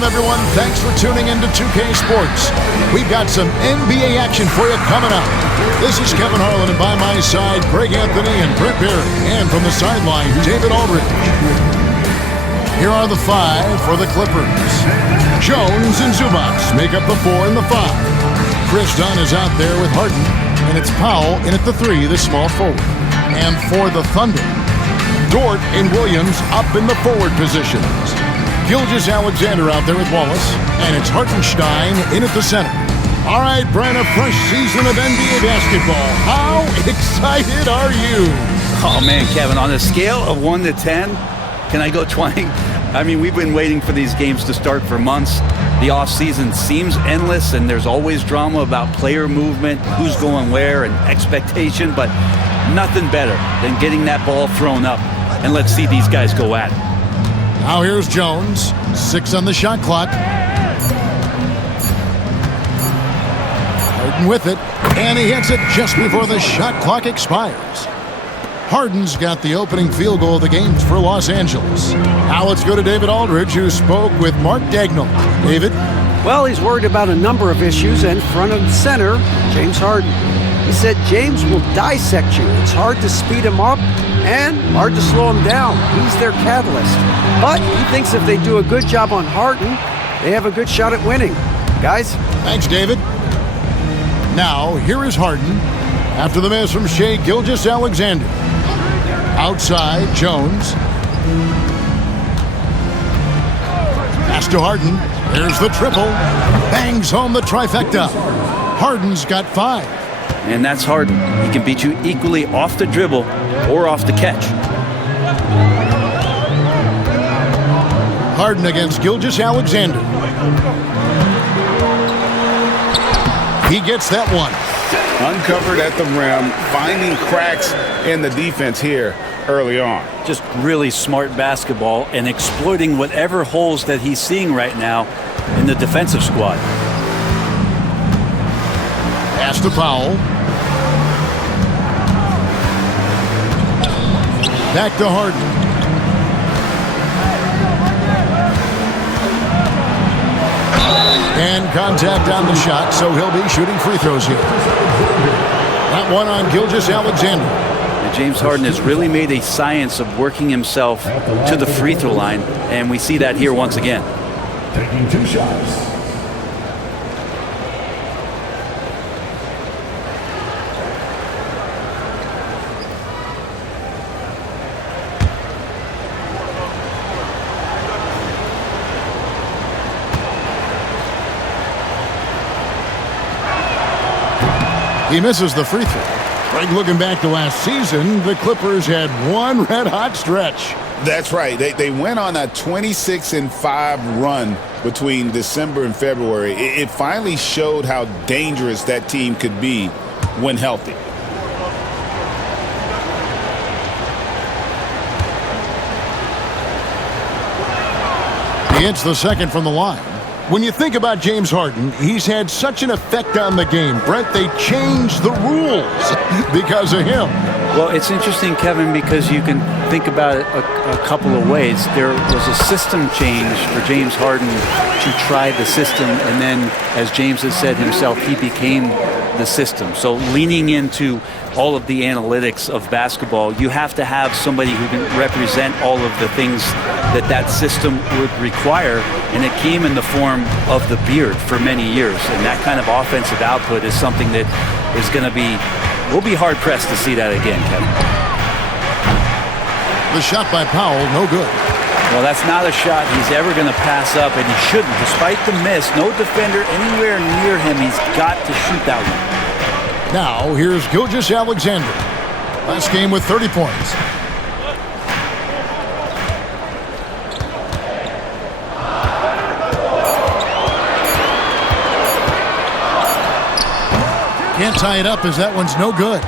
Welcome, everyone. Thanks for tuning in to 2K Sports. We've got some NBA action for you coming up. This is Kevin Harlan, and by my side, Greg Anthony and Brent Barry. And from the sideline, David Aldridge. Here are the five for the Clippers. Jones and Zubac make up the 4 and the 5. Chris Dunn is out there with Harden, and it's Powell in at the 3, the small forward. And for the Thunder, Dort and Williams up in the forward positions. Gilgeous-Alexander out there with Wallace, and it's Hartenstein in at the center. All right, Brent, a fresh season of NBA basketball. How excited are you? Oh, man, Kevin, on a scale of 1 to 10, can I go 20? I mean, we've been waiting for these games to start for months. The offseason seems endless, and there's always drama about player movement, who's going where, and expectation, but nothing better than getting that ball thrown up. And let's see these guys go at it. Now here's Jones, 6 on the shot clock. Harden with it, and he hits it just before the shot clock expires. Harden's got the opening field goal of the game for Los Angeles. Now let's go to David Aldridge, who spoke with Mark Daigneault. David? Well, he's worried about a number of issues, and front and center, James Harden. He said James will dissect you. It's hard to speed him up and hard to slow him down. He's their catalyst. But he thinks if they do a good job on Harden, they have a good shot at winning. Guys? Thanks, David. Now, here is Harden after the miss from Shai Gilgeous-Alexander. Outside, Jones. Pass to Harden. There's the triple. Bangs home the trifecta. Harden's got 5. And that's Harden. He can beat you equally off the dribble or off the catch. Harden against Gilgeous-Alexander. He gets that one. Uncovered at the rim, finding cracks in the defense here early on. Just really smart basketball and exploiting whatever holes that he's seeing right now in the defensive squad. Pass to Powell. Back to Harden. And contact on the shot, so he'll be shooting free throws here. That one on Gilgeous-Alexander. And James Harden has really made a science of working himself to the free throw line, and we see that here once again. Taking 2 shots. He misses the free throw. Right, looking back to last season, the Clippers had one red-hot stretch. That's right. They went on a 26-5 run between December and February. It finally showed how dangerous that team could be when healthy. He hits the second from the line. When you think about James Harden, he's had such an effect on the game. Brent, they changed the rules because of him. Well, it's interesting, Kevin, because you can think about it a couple of ways. There was a system change for James Harden to try the system, and then, as James has said himself, he became the system. So leaning into all of the analytics of basketball, you have to have somebody who can represent all of the things that system would require, and it came in the form of the beard for many years. And that kind of offensive output is something that is going to be, we'll be hard-pressed to see that again, Kevin. The shot by Powell, no good. Well, that's not a shot he's ever going to pass up, and he shouldn't. Despite the miss, no defender anywhere near him. He's got to shoot that one. Now, here's Gilgeous-Alexander. Last game with 30 points. Can't tie it up as that one's no good.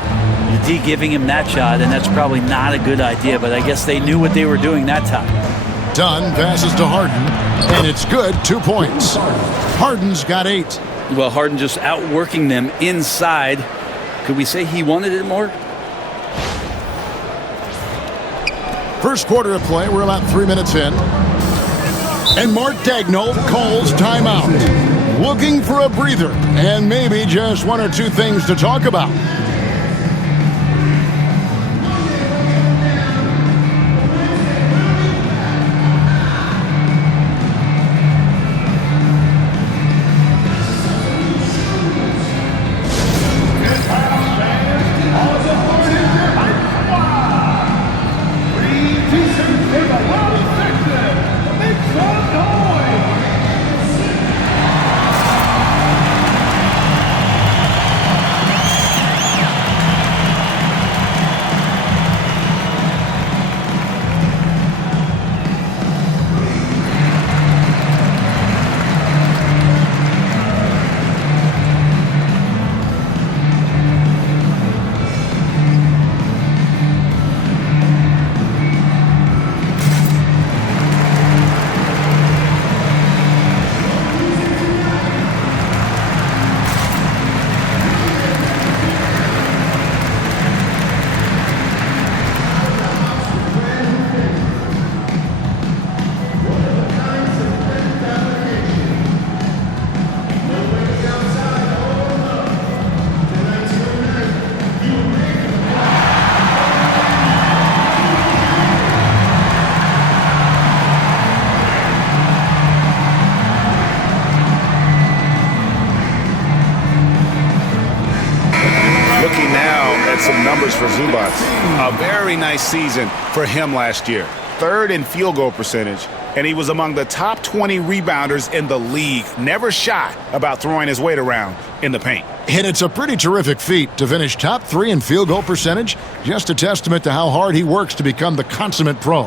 D giving him that shot, and that's probably not a good idea, but I guess they knew what they were doing that time. Dunn passes to Harden, and it's good, 2 points. Harden's got 8. Well, Harden just outworking them inside. Could we say he wanted it more? First quarter of play, we're about 3 minutes in. And Mark Daigneault calls timeout. Looking for a breather and maybe just one or two things to talk about. Some numbers for Zubac. A very nice season for him last year. 3rd in field goal percentage, and he was among the top 20 rebounders in the league. Never shy about throwing his weight around in the paint. And it's a pretty terrific feat to finish top 3 in field goal percentage. Just a testament to how hard he works to become the consummate pro.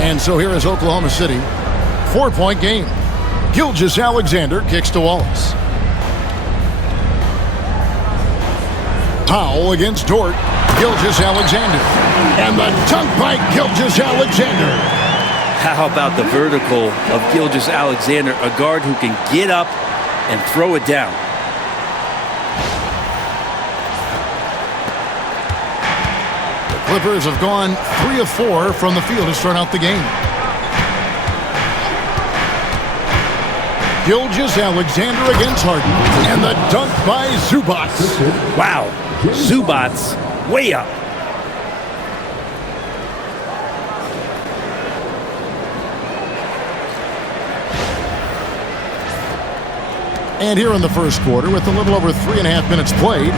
And so here is Oklahoma City. 4-point game. Gilgeous-Alexander kicks to Wallace. Powell against Dort. Gilgeous-Alexander. And the dunk by Gilgeous-Alexander. How about the vertical of Gilgeous-Alexander, a guard who can get up and throw it down. The Clippers have gone 3 of 4 from the field to start out the game. Gilgeous-Alexander against Harden. And the dunk by Zubac. Wow. Zubac way up. And here in the first quarter, with a little over 3.5 minutes played,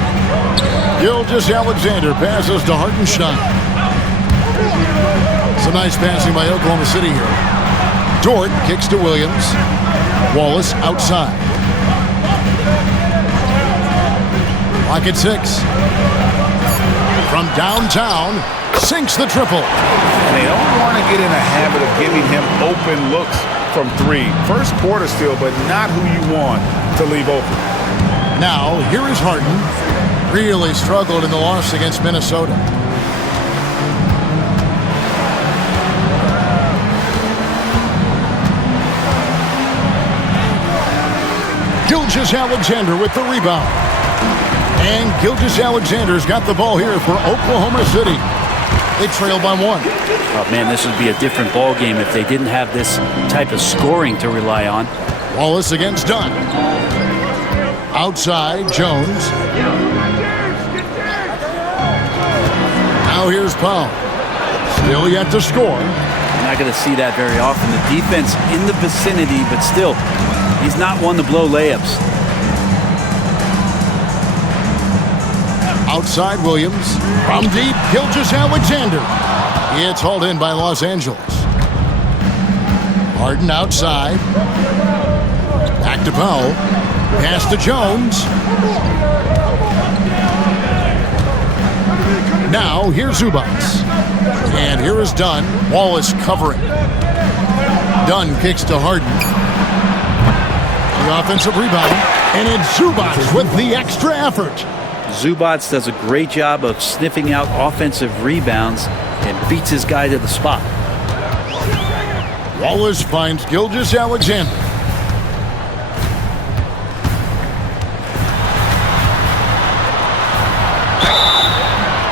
Gilgeous-Alexander passes to Hartenstein. Some nice passing by Oklahoma City here. Dort kicks to Williams. Wallace outside. Clock at 6. From downtown, sinks the triple. And they don't want to get in a habit of giving him open looks from 3. First quarter still, but not who you want to leave open. Now, here is Harden. Really struggled in the loss against Minnesota. Gilgeous-Alexander with the rebound. And Gilgeous-Alexander's got the ball here for Oklahoma City. They trail by 1. Oh, man, this would be a different ball game if they didn't have this type of scoring to rely on. Wallace against Dunn. Outside, Jones. Now here's Powell. Still yet to score. You're not going to see that very often. The defense in the vicinity, but still, he's not one to blow layups. Outside Williams. From deep, Gilgeous-Alexander. It's hauled in by Los Angeles. Harden outside. Back to Powell. Pass to Jones. Now here's Zubac. And here is Dunn. Wallace covering. Dunn kicks to Harden. The offensive rebound. And it's Zubac with the extra effort. Zubac does a great job of sniffing out offensive rebounds and beats his guy to the spot. Wallace finds Gilgeous-Alexander.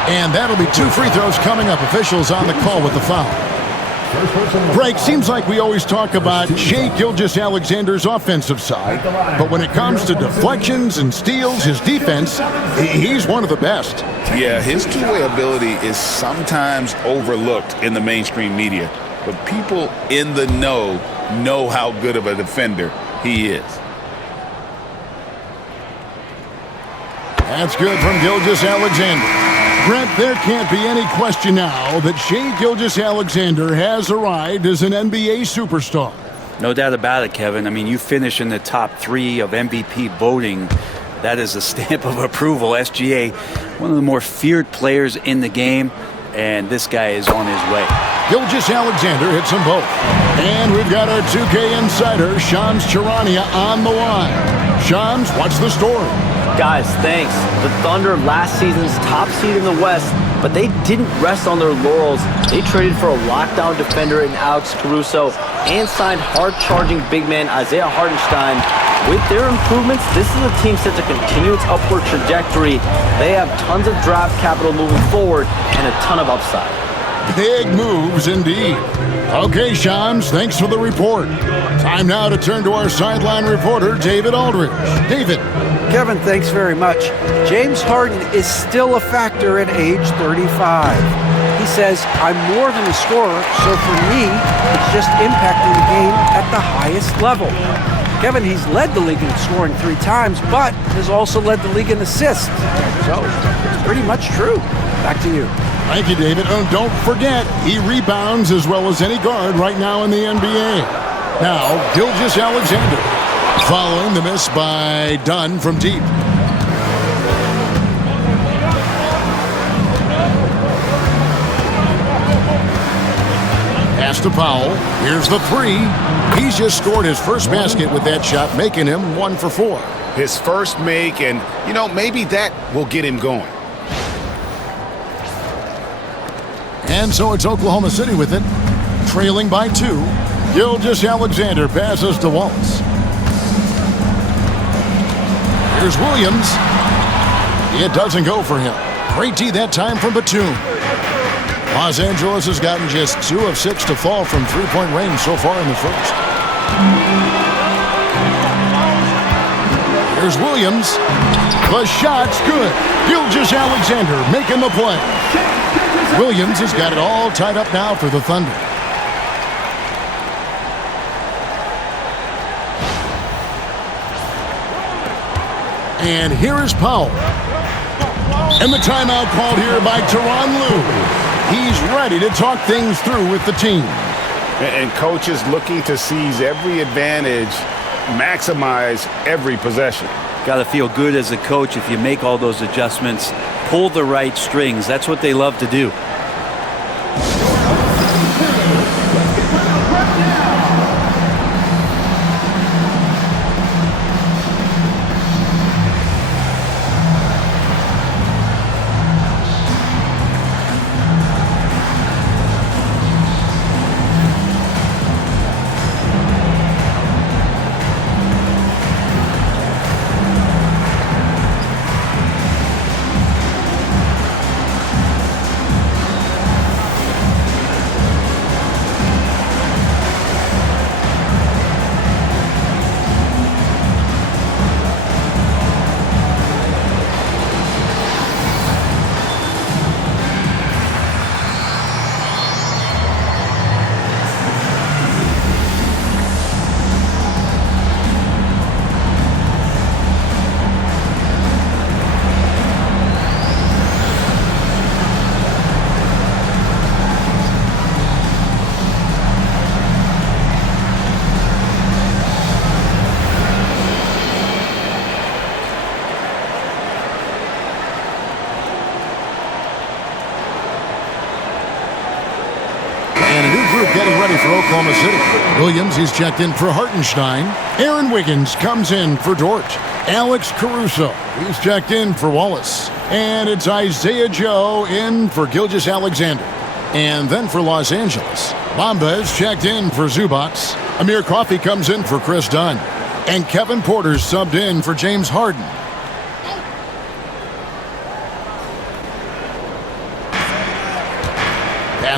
And that'll be 2 free throws coming up. Officials on the call with the foul. Greg, seems like we always talk about Shai Gilgeous-Alexander's offensive side, but when it comes to deflections and steals, his defense, he's one of the best. Yeah, his two-way ability is sometimes overlooked in the mainstream media, but people in the know how good of a defender he is. That's good from Gilgeous-Alexander. Brent, there can't be any question now that Shai Gilgeous-Alexander has arrived as an NBA superstar. No doubt about it, Kevin. I mean, you finish in the top 3 of MVP voting. That is a stamp of approval. SGA, one of the more feared players in the game, and this guy is on his way. Gilgeous-Alexander hits them both. And we've got our 2K insider, Shams Charania, on the line. Shams, what's the story? Guys, thanks. The Thunder, last season's top seed in the West, but they didn't rest on their laurels. They traded for a lockdown defender in Alex Caruso and signed hard-charging big man Isaiah Hartenstein. With their improvements, this is a team set to continue its upward trajectory. They have tons of draft capital moving forward and a ton of upside. Big moves indeed. Okay, Shams, thanks for the report. Time now to turn to our sideline reporter, David Aldridge. David. Kevin, thanks very much. James Harden is still a factor at age 35. He says, I'm more than a scorer, so for me, it's just impacting the game at the highest level. Kevin, he's led the league in scoring 3 times, but has also led the league in assists. So, it's pretty much true. Back to you. Thank you, David. Oh, don't forget, he rebounds as well as any guard right now in the NBA. Now, Gilgeous-Alexander, following the miss by Dunn from deep. Pass to Powell. Here's the 3. He's just scored his first basket with that shot, making him 1 for 4. His first make, and, maybe that will get him going. And so it's Oklahoma City with it, trailing by 2. Gilgeous-Alexander passes to Wallace. Here's Williams. It doesn't go for him. Great D that time from Batum. Los Angeles has gotten just 2 of 6 to fall from three-point range so far in the first. Here's Williams. The shot's good. Gilgeous-Alexander making the play. Williams has got it all tied up now for the Thunder. And here is Powell. And the timeout called here by Tyronn Lue. He's ready to talk things through with the team. And coach is looking to seize every advantage, maximize every possession. Got to feel good as a coach if you make all those adjustments, pull the right strings. That's what they love to do. Getting ready for Oklahoma City. Williams, he's checked in for Hartenstein. Aaron Wiggins comes in for Dort. Alex Caruso, he's checked in for Wallace. And it's Isaiah Joe in for Gilgeous-Alexander. And then for Los Angeles, Bamba is checked in for Zubac. Amir Coffey comes in for Chris Dunn. And Kevin Porter's subbed in for James Harden.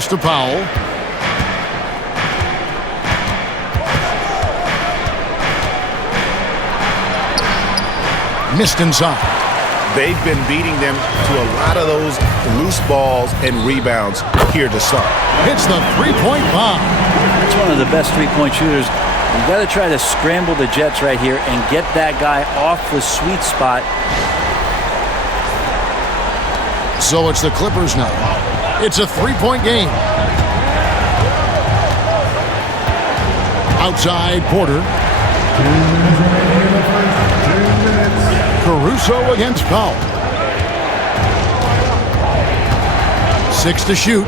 Pass to Powell. Missed inside. They've been beating them to a lot of those loose balls and rebounds here to start. Hits the three-point bomb. It's one of the best three-point shooters. You got to try to scramble the Jets right here and get that guy off the sweet spot. So it's the Clippers now. It's a three-point game. Outside, Porter. 2 minutes remaining in the first. 2 minutes. Caruso against Powell. 6 to shoot.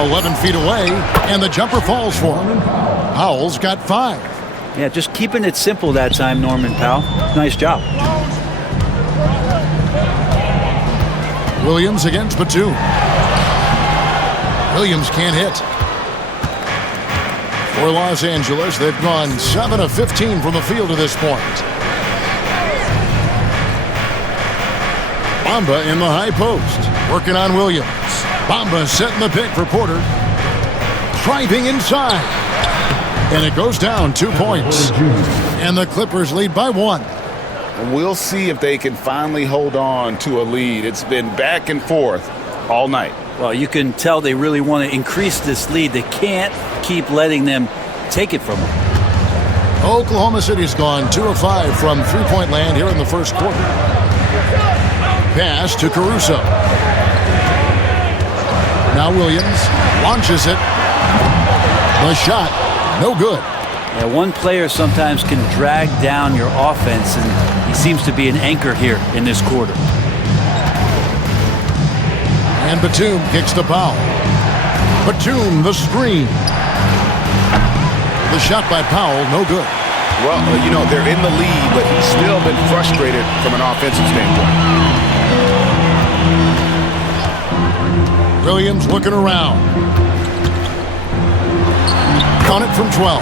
11 feet away, and the jumper falls for him. Powell's got 5. Yeah, just keeping it simple that time, Norman Powell. Nice job. Williams against Batum. Williams can't hit. For Los Angeles, they've gone 7 of 15 from the field to this point. Bamba in the high post, working on Williams. Bamba setting the pick for Porter. Driving inside. And it goes down 2 points. And the Clippers lead by 1. We'll see if they can finally hold on to a lead. It's been back and forth all night. Well, you can tell they really want to increase this lead. They can't keep letting them take it from them. Oklahoma City's gone 2 of 5 from three-point land here in the first quarter. Pass to Caruso. Now Williams launches it. The shot, no good. Yeah, one player sometimes can drag down your offense, and he seems to be an anchor here in this quarter. And Batum kicks to Powell. Batum, the screen. The shot by Powell, no good. Well, you know, they're in the lead, but he's still been frustrated from an offensive standpoint. Williams looking around. Count it from 12.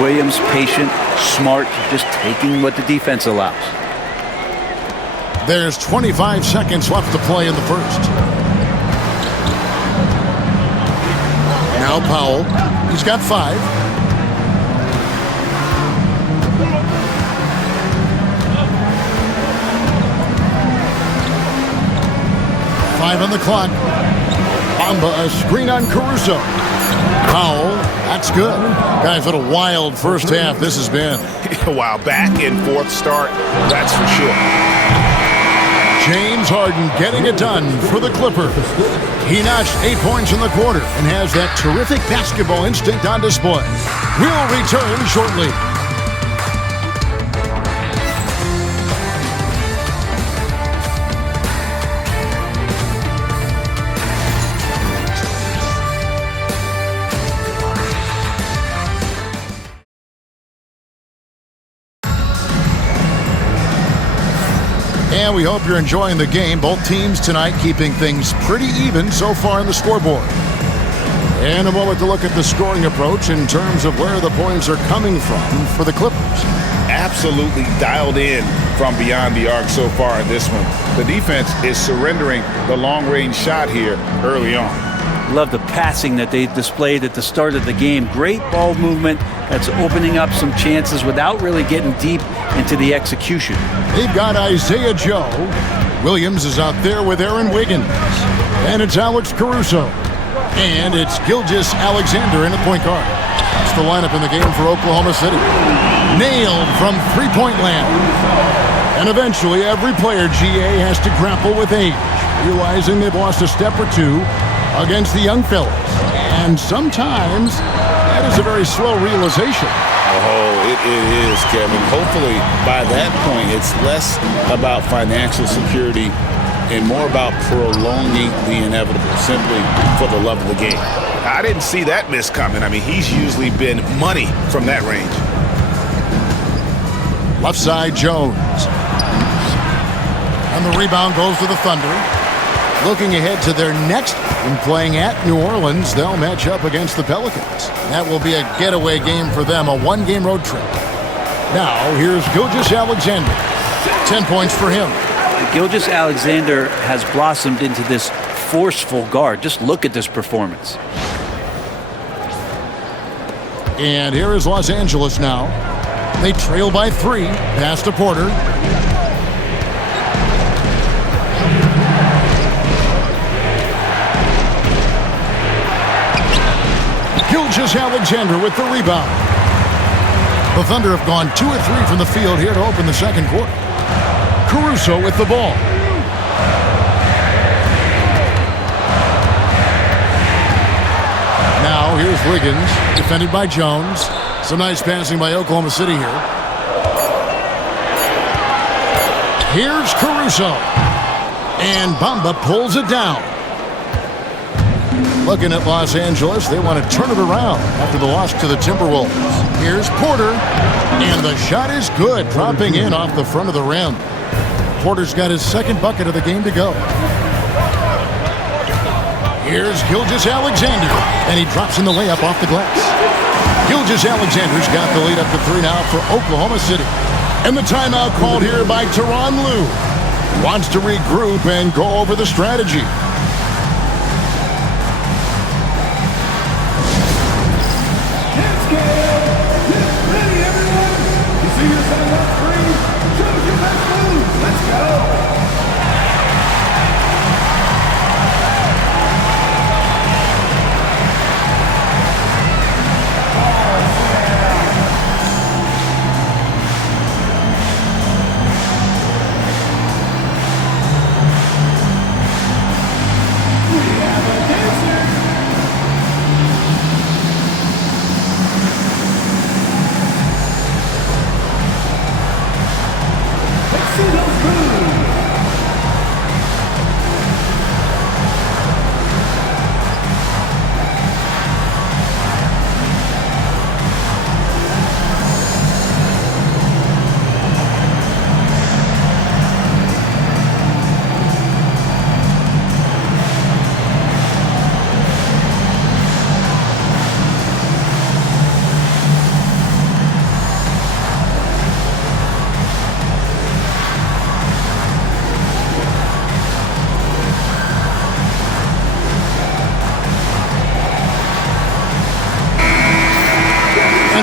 Williams, patient, smart, just taking what the defense allows. There's 25 seconds left to play in the first. Now Powell. He's got 5. Five on the clock. Bamba, a screen on Caruso. Powell, that's good. Guys, what a wild first half this has been. Wow, back and forth start, that's for sure. James Harden getting it done for the Clippers. He notched 8 points in the quarter and has that terrific basketball instinct on display. We'll return shortly. And we hope you're enjoying the game. Both teams tonight keeping things pretty even so far in the scoreboard. And a moment to look at the scoring approach in terms of where the points are coming from for the Clippers. Absolutely dialed in from beyond the arc so far in this one. The defense is surrendering the long-range shot here early on. Love the passing that they displayed at the start of the game. Great ball movement that's opening up some chances without really getting deep into the execution. They've got Isaiah Joe. Williams is out there with Aaron Wiggins. And it's Alex Caruso. And it's Gilgeous-Alexander in the point guard. That's the lineup in the game for Oklahoma City. Nailed from three-point land. And eventually every player, GA, has to grapple with age, realizing they've lost a step or two against the young fellas. And sometimes that is a very slow realization. Oh, it is, Kevin. Hopefully, by that point, it's less about financial security and more about prolonging the inevitable, simply for the love of the game. I didn't see that miss coming. I mean, he's usually been money from that range. Left side, Jones. And the rebound goes to the Thunder. Looking ahead to their next game, playing at New Orleans, they'll match up against the Pelicans. That will be a getaway game for them, a one-game road trip. Now, here's Gilgeous-Alexander. 10 points for him. Gilgeous-Alexander has blossomed into this forceful guard. Just look at this performance. And here is Los Angeles now. They trail by 3. Pass to Porter. Gilgeous-Alexander with the rebound. The Thunder have gone 2 of 3 from the field here to open the second quarter. Caruso with the ball. Now here's Wiggins, defended by Jones. Some nice passing by Oklahoma City here. Here's Caruso. And Bamba pulls it down. Looking at Los Angeles, they want to turn it around after the loss to the Timberwolves. Here's Porter, and the shot is good, dropping in off the front of the rim. Porter's got his second bucket of the game to go. Here's Gilgeous-Alexander, and he drops in the layup off the glass. Gilgeous-Alexander's got the lead up to 3 now for Oklahoma City. And the timeout called here by Tyronn Lue. Wants to regroup and go over the strategy.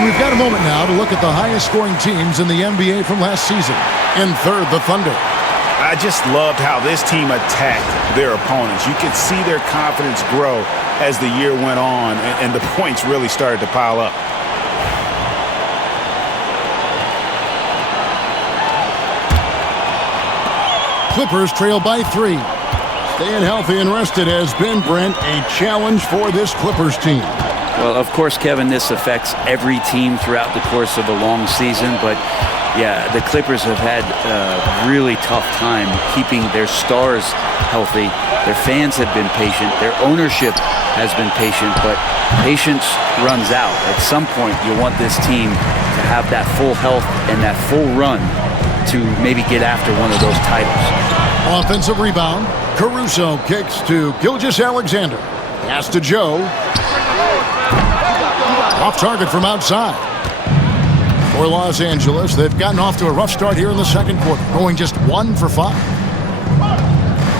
We've got a moment now to look at the highest scoring teams in the NBA from last season. In third, the Thunder. I just loved how this team attacked their opponents. You could see their confidence grow as the year went on, and the points really started to pile up. Clippers trail by 3. Staying healthy and rested has been, Brent, a challenge for this Clippers team. Well, of course, Kevin, this affects every team throughout the course of a long season. But, yeah, the Clippers have had a really tough time keeping their stars healthy. Their fans have been patient. Their ownership has been patient. But patience runs out. At some point, you want this team to have that full health and that full run to maybe get after one of those titles. Offensive rebound. Caruso kicks to Gilgeous-Alexander. Pass to Joe. Off target from outside. For Los Angeles, they've gotten off to a rough start here in the second quarter, going just 1 for 5.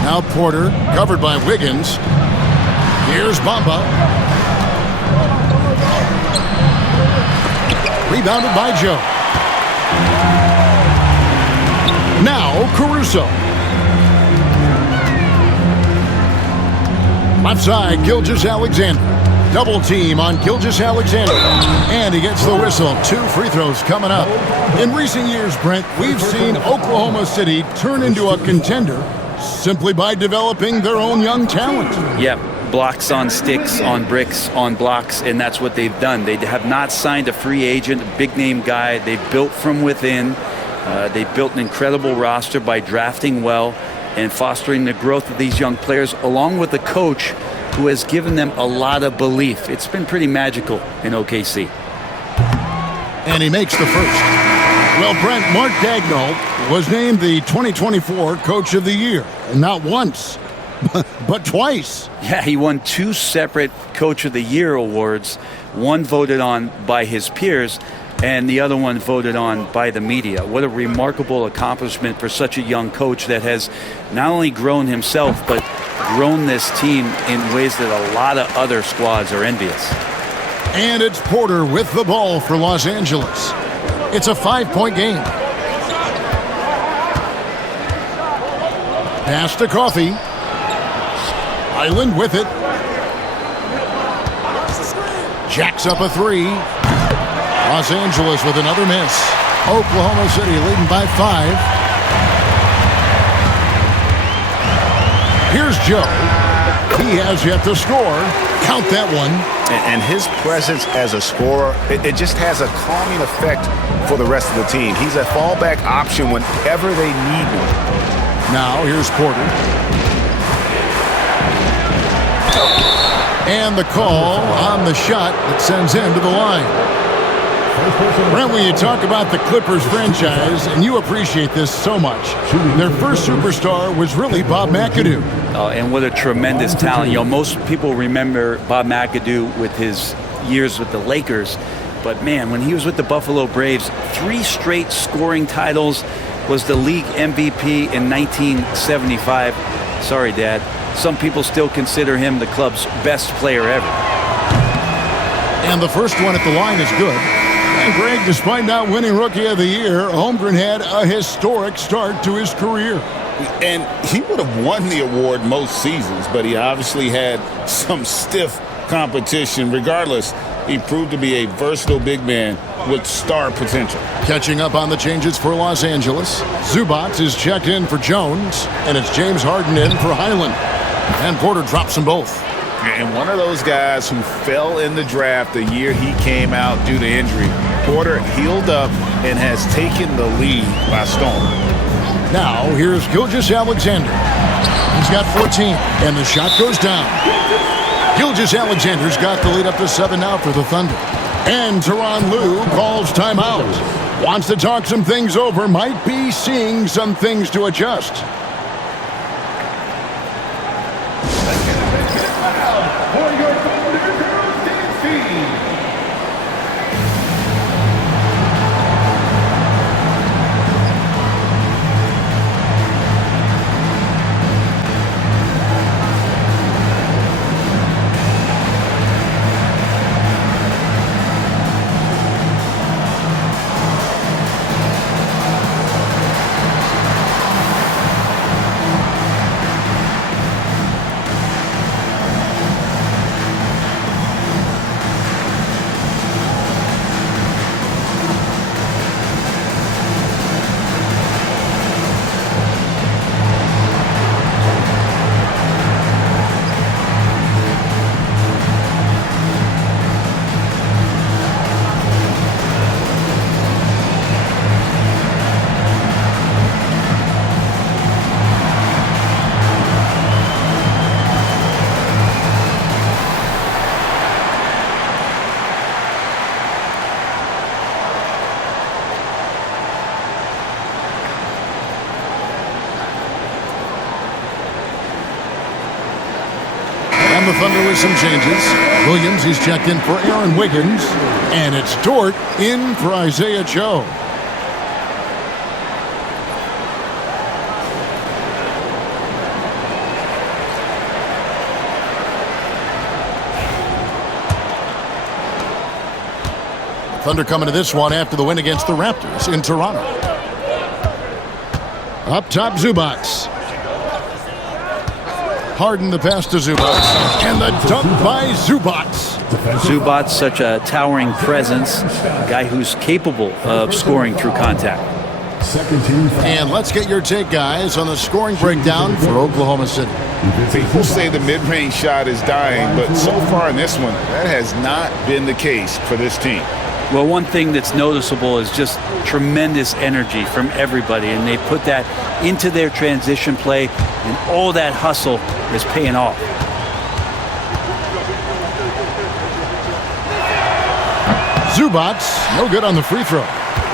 Now Porter, covered by Wiggins. Here's Bamba. Rebounded by Joe. Now Caruso. Left side, Gilgeous-Alexander. Double team on Gilgeous-Alexander. And he gets the whistle. 2 free throws coming up. In recent years, Brent, we've seen Oklahoma City turn into a contender simply by developing their own young talent. Yep. Blocks on sticks, on bricks, on blocks, and that's what they've done. They have not signed a free agent, a big-name guy. They've built from within. They built an incredible roster by drafting well and fostering the growth of these young players, along with a coach who has given them a lot of belief. It's been pretty magical in OKC. And he makes the first. Well, Brent, Mark Daigneault was named the 2024 Coach of the Year. And not once, but twice. Yeah, he won 2 separate Coach of the Year awards. One voted on by his peers, and the other one voted on by the media. What a remarkable accomplishment for such a young coach that has not only grown himself, but grown this team in ways that a lot of other squads are envious. And it's Porter with the ball for Los Angeles. It's a 5-point game. Pass to Coffey. Highland with it. Jacks up a three. Los Angeles with another miss. Oklahoma City leading by 5. Here's Joe. He has yet to score. Count that one. And his presence as a scorer, it just has a calming effect for the rest of the team. He's a fallback option whenever they need one. Now here's Porter. And the call on the shot that sends him to the line. Brent, when you talk about the Clippers franchise, and you appreciate this so much, their first superstar was really Bob McAdoo. And what a tremendous talent. You know, most people remember Bob McAdoo with his years with the Lakers. But, man, when he was with the Buffalo Braves, 3 straight scoring titles, was the league MVP in 1975. Sorry, Dad. Some people still consider him the club's best player ever. And the first one at the line is good. And Greg, despite not winning Rookie of the Year, Holmgren had a historic start to his career. And he would have won the award most seasons, but he obviously had some stiff competition. Regardless, he proved to be a versatile big man with star potential. Catching up on the changes for Los Angeles, Zubac is checked in for Jones, and it's James Harden in for Highland. And Porter drops them both. And one of those guys who fell in the draft the year he came out due to injury. Porter healed up and has taken the lead by storm. Now, here's Gilgeous-Alexander. He's got 14, and the shot goes down. Gilgeous-Alexander's got the lead up to 7 now for the Thunder. And Tyronn Lue calls timeout. Wants to talk some things over, might be seeing some things to adjust. For your Thunder, DC. And the Thunder with some changes. Williams, he's checked in for Aaron Wiggins. And it's Dort in for Isaiah Joe. Thunder coming to this one after the win against the Raptors in Toronto. Up top, Zubac. Harden the pass to Zubac. And the dunk by Zubac. Zubac, such a towering presence, a guy who's capable of scoring through contact. And let's get your take, guys, on the scoring breakdown for Oklahoma City. People say the mid-range shot is dying, but so far in this one, that has not been the case for this team. Well, one thing that's noticeable is just tremendous energy from everybody, and they put that into their transition play, and all that hustle is paying off. Zubac, no good on the free throw.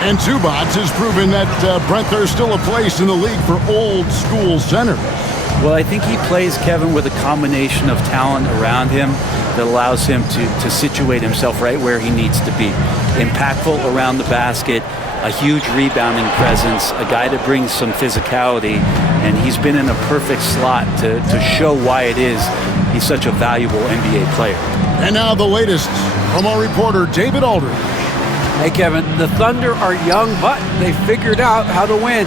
And Zubac has proven that, Brent, there's still a place in the league for old-school centers. Well, I think he plays, Kevin, with a combination of talent around him that allows him to situate himself right where he needs to be. Impactful around the basket, a huge rebounding presence, a guy that brings some physicality, and he's been in a perfect slot to show why it is he's such a valuable NBA player. And now the latest from our reporter, David Aldridge. Hey, Kevin, the Thunder are young, but they figured out how to win.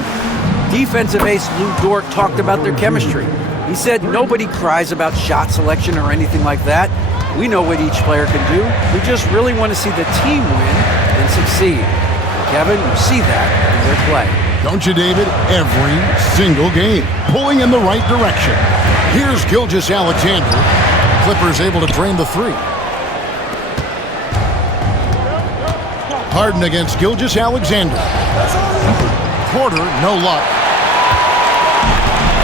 Defensive ace Lou Dort talked about their chemistry. He said nobody cries about shot selection or anything like that. We know what each player can do. We just really want to see the team win and succeed. Kevin, you see that in their play. Don't you, David? Every single game, pulling in the right direction. Here's Gilgeous-Alexander. Clippers able to drain the three. Harden against Gilgeous-Alexander. Porter, no luck.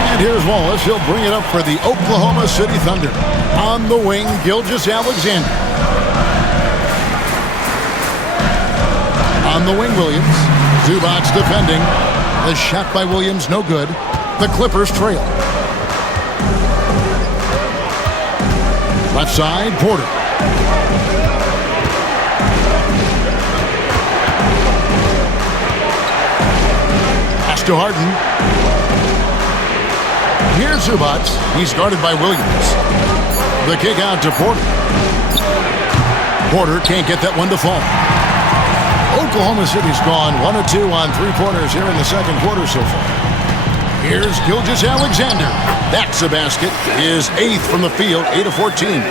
And here's Wallace. He'll bring it up for the Oklahoma City Thunder. On the wing, Gilgeous-Alexander. On the wing, Williams. Zubac defending. The shot by Williams, no good. The Clippers trail. Left side, Porter. Pass to Harden. Here's Zubac. He's guarded by Williams. The kick out to Porter. Porter can't get that one to fall. Oklahoma City's gone 1 of 2 on three-pointers here in the second quarter so far. Here's Gilgeous-Alexander. That's a basket. His 8th from the field, 8 of 14.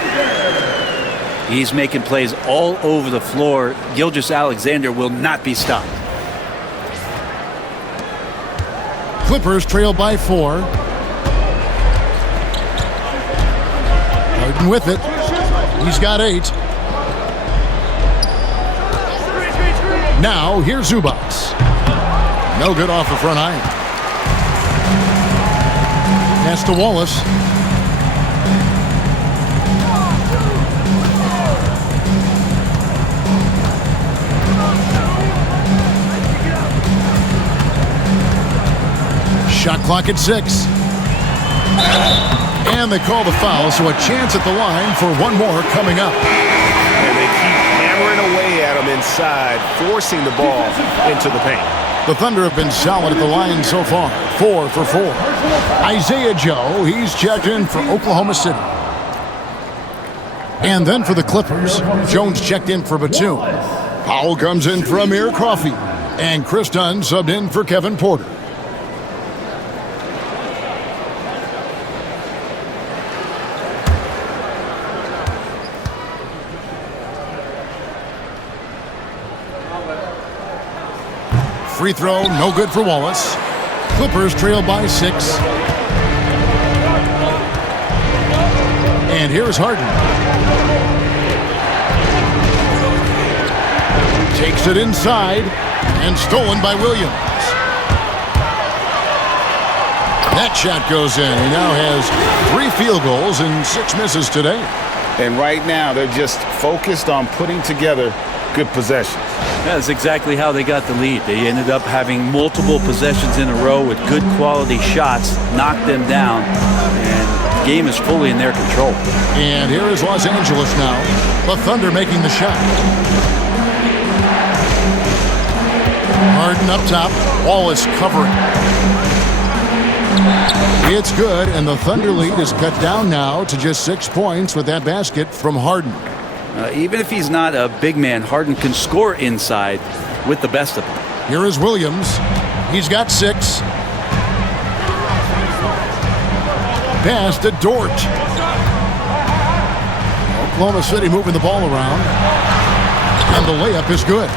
He's making plays all over the floor. Gilgeous-Alexander will not be stopped. Clippers trail by 4. Harden with it. He's got 8. Now, here's Zubac. No good off the front iron. Pass to Wallace. Shot clock at 6. And they call the foul, so a chance at the line for one more coming up. And they keep hammering away at him inside, forcing the ball into the paint. The Thunder have been solid at the line so far, 4 for 4. Isaiah Joe, he's checked in for Oklahoma City. And then for the Clippers, Jones checked in for Batum. Powell comes in for Amir Coffey. And Chris Dunn subbed in for Kevin Porter. Free throw, no good for Wallace. Clippers trail by 6. And here's Harden. Takes it inside and stolen by Williams. That shot goes in. He now has 3 field goals and 6 misses today. And right now, they're just focused on putting together good possessions. That's exactly how they got the lead. They ended up having multiple possessions in a row with good quality shots, knocked them down, and the game is fully in their control. And here is Los Angeles now. The Thunder making the shot. Harden up top. Wallace covering. It's good, and the Thunder lead is cut down now to just 6 points with that basket from Harden. Even if he's not a big man, Harden can score inside with the best of them. Here is Williams. He's got 6. Pass to Dort. Oklahoma City moving the ball around. And the layup is good.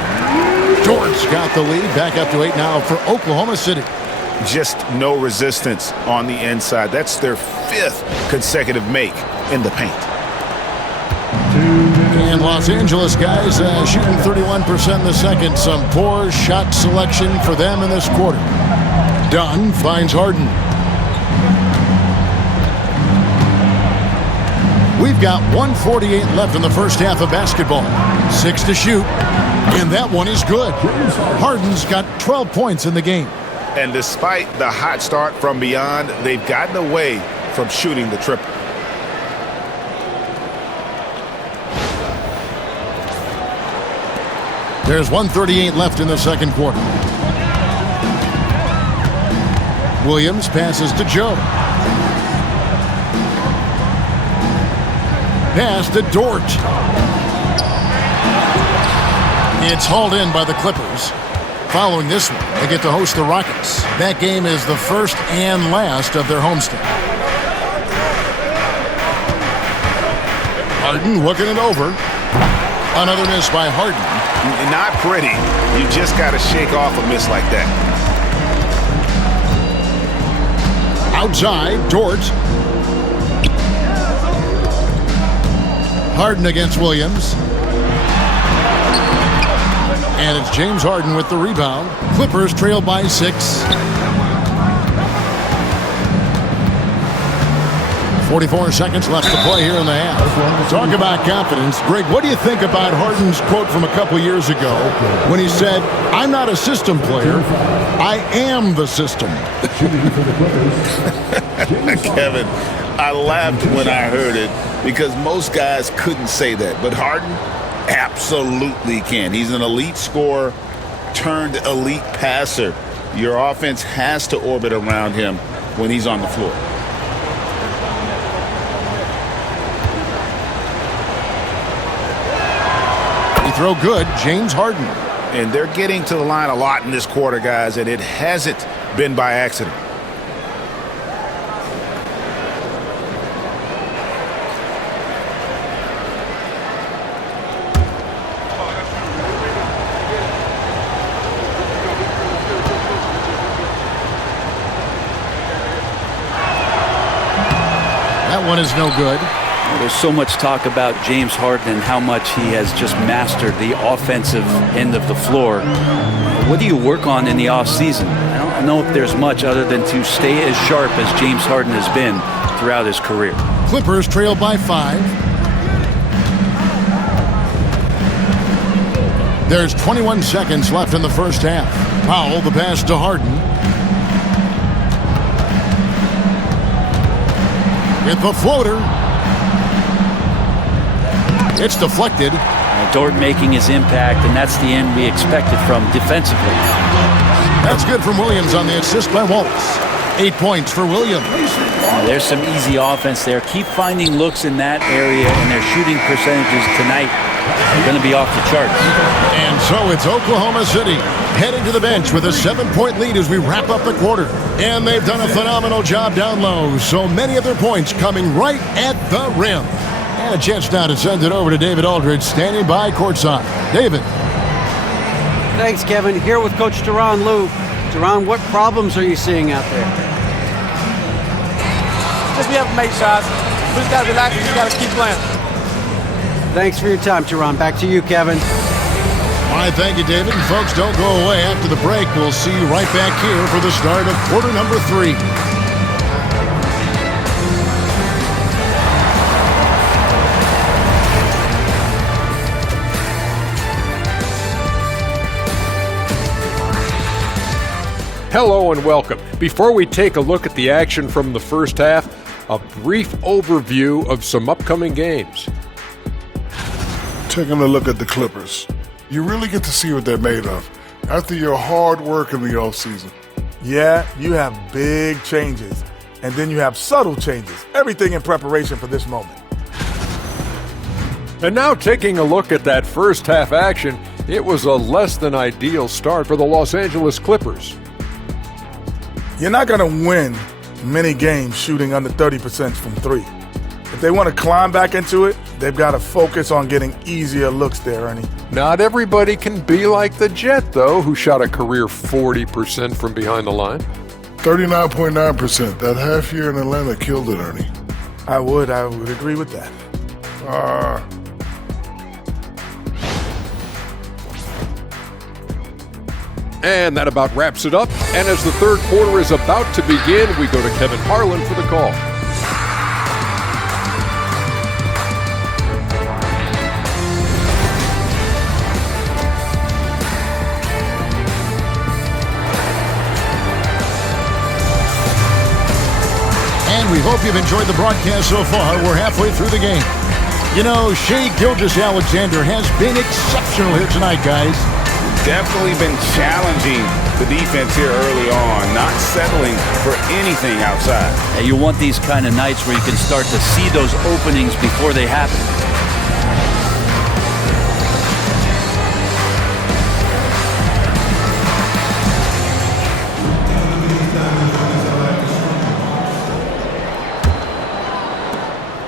Dort's got the lead. Back up to 8 now for Oklahoma City. Just no resistance on the inside. That's their 5th consecutive make in the paint. And Los Angeles guys shooting 31% in the second. Some poor shot selection for them in this quarter. Dunn finds Harden. We've got 1:48 left in the first half of basketball. 6 to shoot. And that one is good. Harden's got 12 points in the game. And despite the hot start from beyond, they've gotten away from shooting the triple. There's 1:38 left in the second quarter. Williams passes to Joe. Pass to Dort. It's hauled in by the Clippers. Following this one, they get to host the Rockets. That game is the first and last of their homestand. Harden looking it over. Another miss by Harden. Not pretty. You just got to shake off a miss like that. Outside, Dort. Harden against Williams. And it's James Harden with the rebound. Clippers trail by 6. 44 seconds left to play here in the half. Talk about confidence. Greg, what do you think about Harden's quote from a couple years ago when he said, "I'm not a system player, I am the system"? Kevin, I laughed when I heard it because most guys couldn't say that. But Harden absolutely can. He's an elite scorer turned elite passer. Your offense has to orbit around him when he's on the floor. Throw good, James Harden. And they're getting to the line a lot in this quarter, guys, and it hasn't been by accident. That one is no good. There's so much talk about James Harden and how much he has just mastered the offensive end of the floor. What do you work on in the offseason? I don't know if there's much other than to stay as sharp as James Harden has been throughout his career. Clippers trail by 5. There's 21 seconds left in the first half. Powell, the pass to Harden. With the floater. It's deflected. Dort making his impact, and that's the end we expected from defensively. That's good from Williams on the assist by Wallace. 8 points for Williams. There's some easy offense there. Keep finding looks in that area, and their shooting percentages tonight are going to be off the charts. And so it's Oklahoma City heading to the bench with a 7-point lead as we wrap up the quarter. And they've done a phenomenal job down low. So many of their points coming right at the rim. And a chance now to send it over to David Aldridge, standing by courtside. David. Thanks, Kevin. Here with Coach Tyronn Lue. Tyronn, what problems are you seeing out there? Just we have to make shots. We just got to relax and we got to keep playing. Thanks for your time, Tyronn. Back to you, Kevin. All right, thank you, David. And folks, don't go away. After the break, we'll see you right back here for the start of quarter number 3. Hello and welcome. Before we take a look at the action from the first half, a brief overview of some upcoming games. Taking a look at the Clippers, you really get to see what they're made of after your hard work in the offseason. Yeah, you have big changes, and then you have subtle changes. Everything in preparation for this moment. And now taking a look at that first half action, it was a less than ideal start for the Los Angeles Clippers. You're not going to win many games shooting under 30% from 3. If they want to climb back into it, they've got to focus on getting easier looks there, Ernie. Not everybody can be like the Jet, though, who shot a career 40% from behind the line. 39.9%. That half year in Atlanta killed it, Ernie. I would agree with that. And that about wraps it up. And as the third quarter is about to begin, we go to Kevin Harlan for the call. And we hope you've enjoyed the broadcast so far. We're halfway through the game. You know, Shai Gilgeous-Alexander has been exceptional here tonight, guys. Definitely been challenging the defense here early on, not settling for anything outside. And you want these kind of nights where you can start to see those openings before they happen.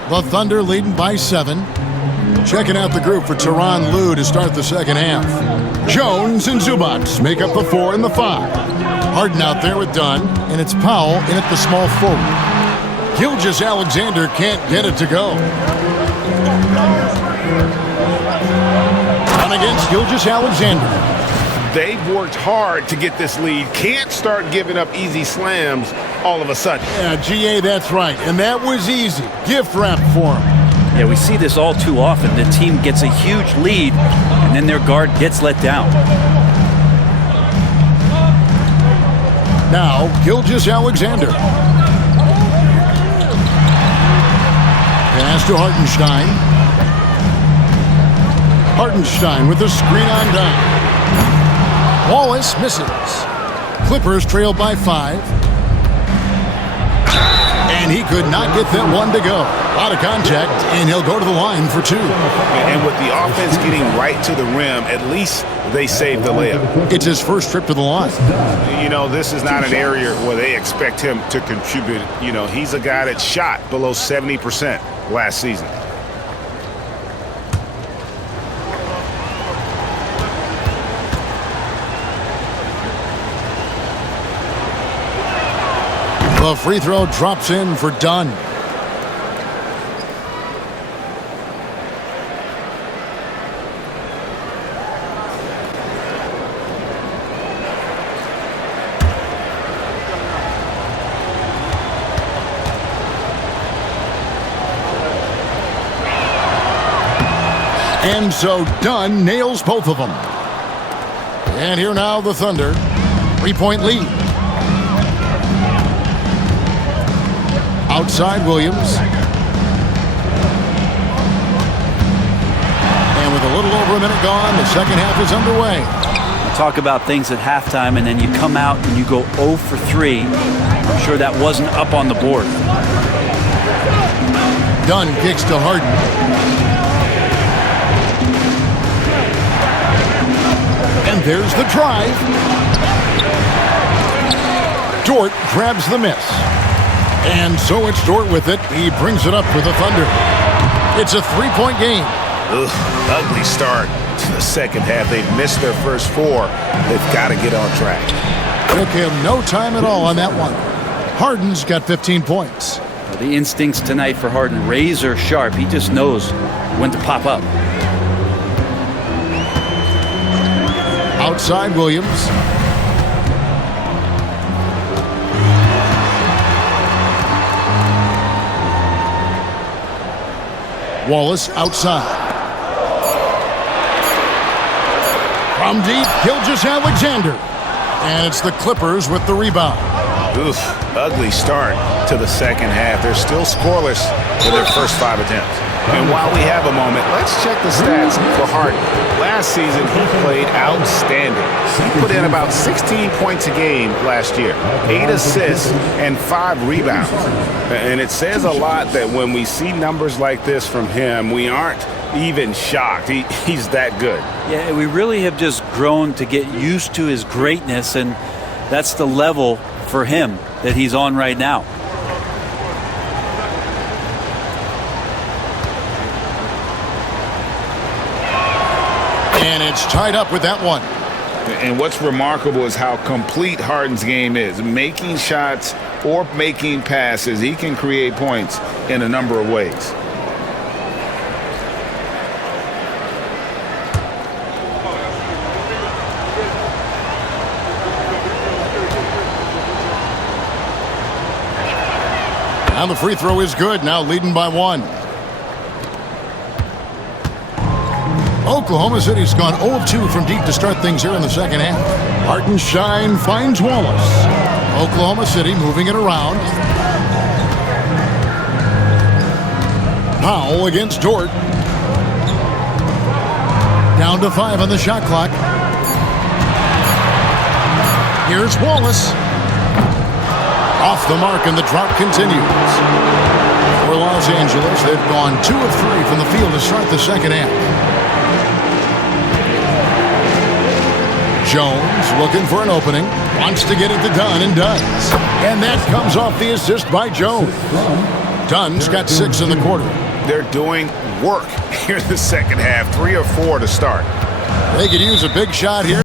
The Thunder leading by 7. Checking out the group for Tyronn Lue to start the second half. Jones and Zubac make up the 4 and the 5. Harden out there with Dunn, and it's Powell in at the small forward. Gilgeous-Alexander can't get it to go. Dunn against Gilgeous-Alexander. They've worked hard to get this lead. Can't start giving up easy slams all of a sudden. Yeah, GA, that's right. And that was easy. Gift wrap for him. Yeah, we see this all too often. The team gets a huge lead, and then their guard gets let down. Now, Gilgeous-Alexander. Pass to Hartenstein. Hartenstein with the screen on down. Wallace misses. Clippers trail by 5. And he could not get that one to go. Out of contact, and he'll go to the line for 2. And with the offense getting right to the rim, at least they saved the layup. It's his first trip to the line. You know, this is not an area where they expect him to contribute. You know, he's a guy that shot below 70% last season. The free throw drops in for Dunn. And so Dunn nails both of them. And here now the Thunder. 3-point lead. Outside Williams. And with a little over a minute gone, the second half is underway. You talk about things at halftime, and then you come out and you go 0 for 3. I'm sure that wasn't up on the board. Dunn kicks to Harden. And there's the drive. Dort grabs the miss. And so it's Dort with it. He brings it up for the Thunder. It's a 3-point game. Ugly start to the second half. They've missed their first 4. They've got to get on track. Took him no time at all on that one. Harden's got 15 points. The instincts tonight for Harden, razor sharp. He just knows when to pop up. Outside Williams. Wallace outside. From deep, Gilgeous-Alexander. And it's the Clippers with the rebound. Oof, ugly start to the second half. They're still scoreless for their first 5 attempts. And while we have a moment, let's check the stats for Harden. Last season, he played outstanding. He put in about 16 points a game last year, 8 assists and 5 rebounds. And it says a lot that when we see numbers like this from him, we aren't even shocked. He's that good. Yeah, we really have just grown to get used to his greatness, and that's the level for him that he's on right now. And it's tied up with that one. And what's remarkable is how complete Harden's game is. Making shots or making passes, he can create points in a number of ways. And the free throw is good, now leading by 1. Oklahoma City's gone 0 of 2 from deep to start things here in the second half. Hartenstein finds Wallace. Oklahoma City moving it around. Powell against Dort. Down to 5 on the shot clock. Here's Wallace. Off the mark, and the drought continues. For Los Angeles, they've gone 2 of 3 from the field to start the second half. Jones looking for an opening. Wants to get it to Dunn, and does. And that comes off the assist by Jones. Dunn's got 6 in the quarter. They're doing work here in the second half. 3 or 4 to start. They could use a big shot here.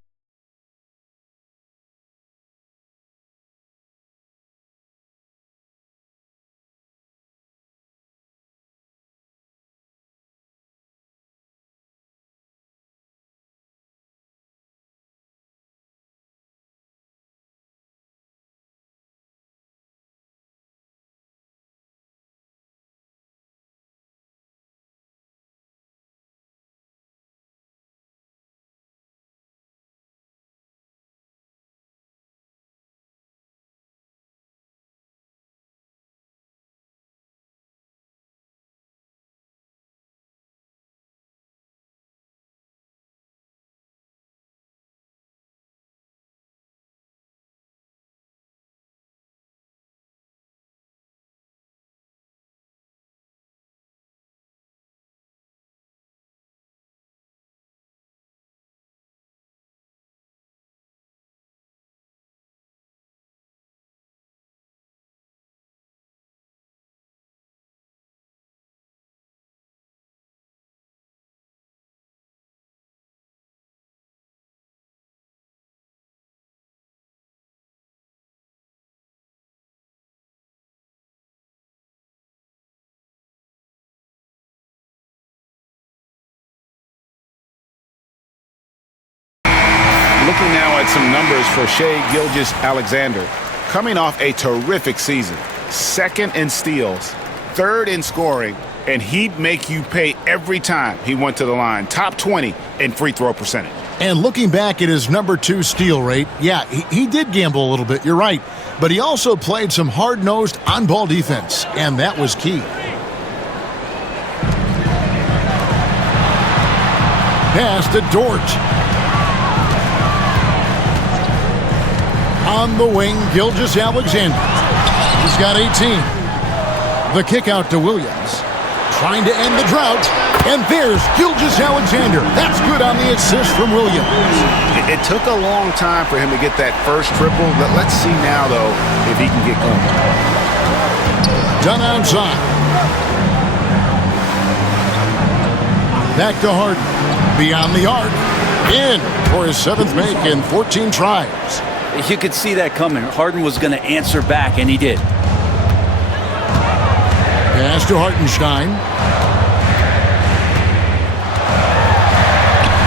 Looking now at some numbers for Shai Gilgeous-Alexander. Coming off a terrific season. 2nd in steals, 3rd in scoring, and he'd make you pay every time he went to the line. Top 20 in free throw percentage. And looking back at his number 2 steal rate, yeah, he did gamble a little bit, you're right. But he also played some hard-nosed on-ball defense, and that was key. Pass to Dort. On the wing, Gilgeous-Alexander. He's got 18. The kick out to Williams. Trying to end the drought. And there's Gilgeous-Alexander. That's good on the assist from Williams. It took a long time for him to get that first triple. Let's see now, though, if he can get going. Dunn outside. Back to Harden. Beyond the arc. In for his 7th make in 14 tries. You could see that coming. Harden was going to answer back, and he did. Pass to Hartenstein.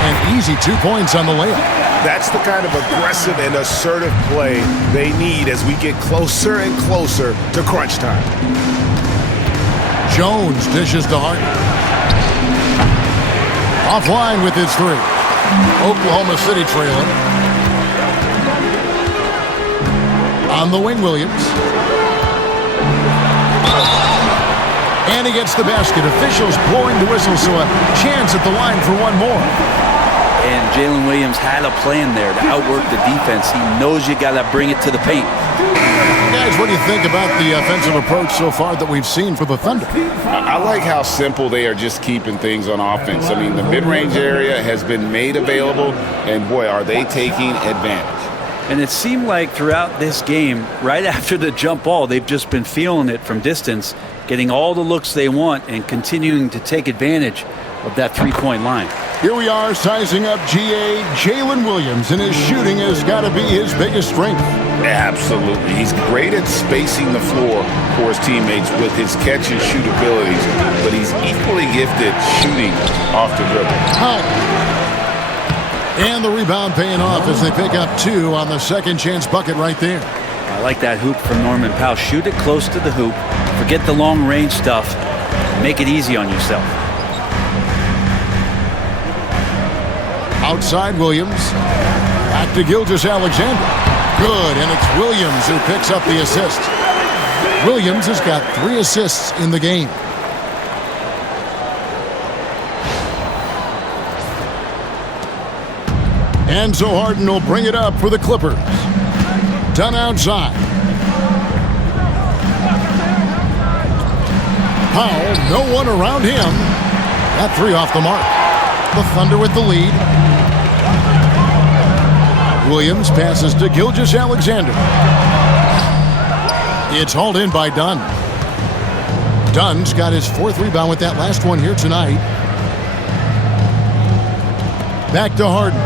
An easy 2 points on the layup. That's the kind of aggressive and assertive play they need as we get closer and closer to crunch time. Jones dishes to Harden. Offline with his 3. Oklahoma City trailing. On the wing, Williams. And he gets the basket. Officials blowing the whistle, so a chance at the line for one more. And Jalen Williams had a plan there to outwork the defense. He knows you got to bring it to the paint. Guys, what do you think about the offensive approach so far that we've seen for the Thunder? I like how simple they are just keeping things on offense. I mean, the mid-range area has been made available, and boy, are they taking advantage. And it seemed like throughout this game, right after the jump ball, they've just been feeling it from distance, getting all the looks they want and continuing to take advantage of that three-point line. Here we are sizing up GA Jalen Williams, and his shooting has got to be his biggest strength. Absolutely. He's great at spacing the floor for his teammates with his catch and shoot abilities, but he's equally gifted shooting off the dribble. And the rebound paying off as they pick up 2 on the second chance bucket right there. I like that hoop from Norman Powell. Shoot it close to the hoop. Forget the long range stuff. Make it easy on yourself. Outside Williams. Back to Gilgeous-Alexander. Good, and it's Williams who picks up the assist. Williams has got 3 assists in the game. And so Harden will bring it up for the Clippers. Dunn outside. Powell, no one around him. Got 3 off the mark. The Thunder with the lead. Williams passes to Gilgeous-Alexander. It's hauled in by Dunn. Dunn's got his 4th rebound with that last one here tonight. Back to Harden.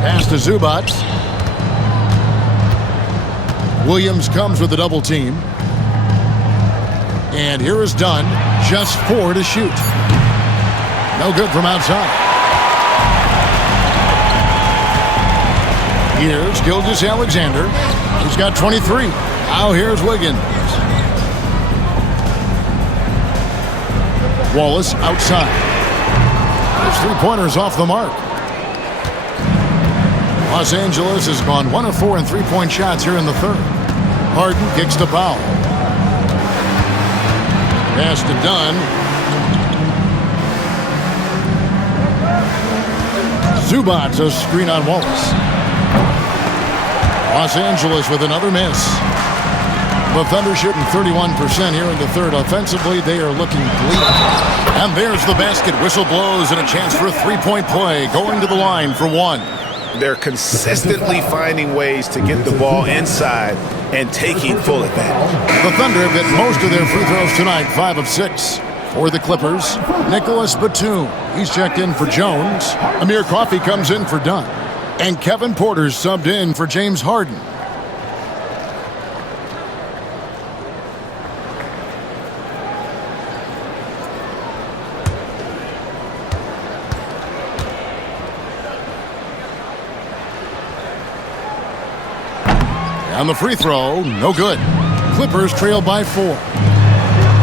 Pass to Zubac. Williams comes with a double team. And here is Dunn. Just 4 to shoot. No good from outside. Here's Gilgeous-Alexander. He's got 23. Now here's Wiggins. Wallace outside. His 3-pointers off the mark. Los Angeles has gone 1 of 4 in 3-point shots here in the 3rd. Harden kicks to Powell. Pass to Dunn. Zubac a screen on Wallace. Los Angeles with another miss. The Thunder shooting 31% here in the 3rd. Offensively, they are looking bleak. And there's the basket. Whistle blows and a chance for a 3-point play. Going to the line for 1. They're consistently finding ways to get the ball inside and taking full advantage. The Thunder have hit most of their free throws tonight, 5 of 6. For the Clippers, Nicholas Batum. He's checked in for Jones. Amir Coffey comes in for Dunn. And Kevin Porter's subbed in for James Harden. On the free throw, no good. Clippers trail by 4.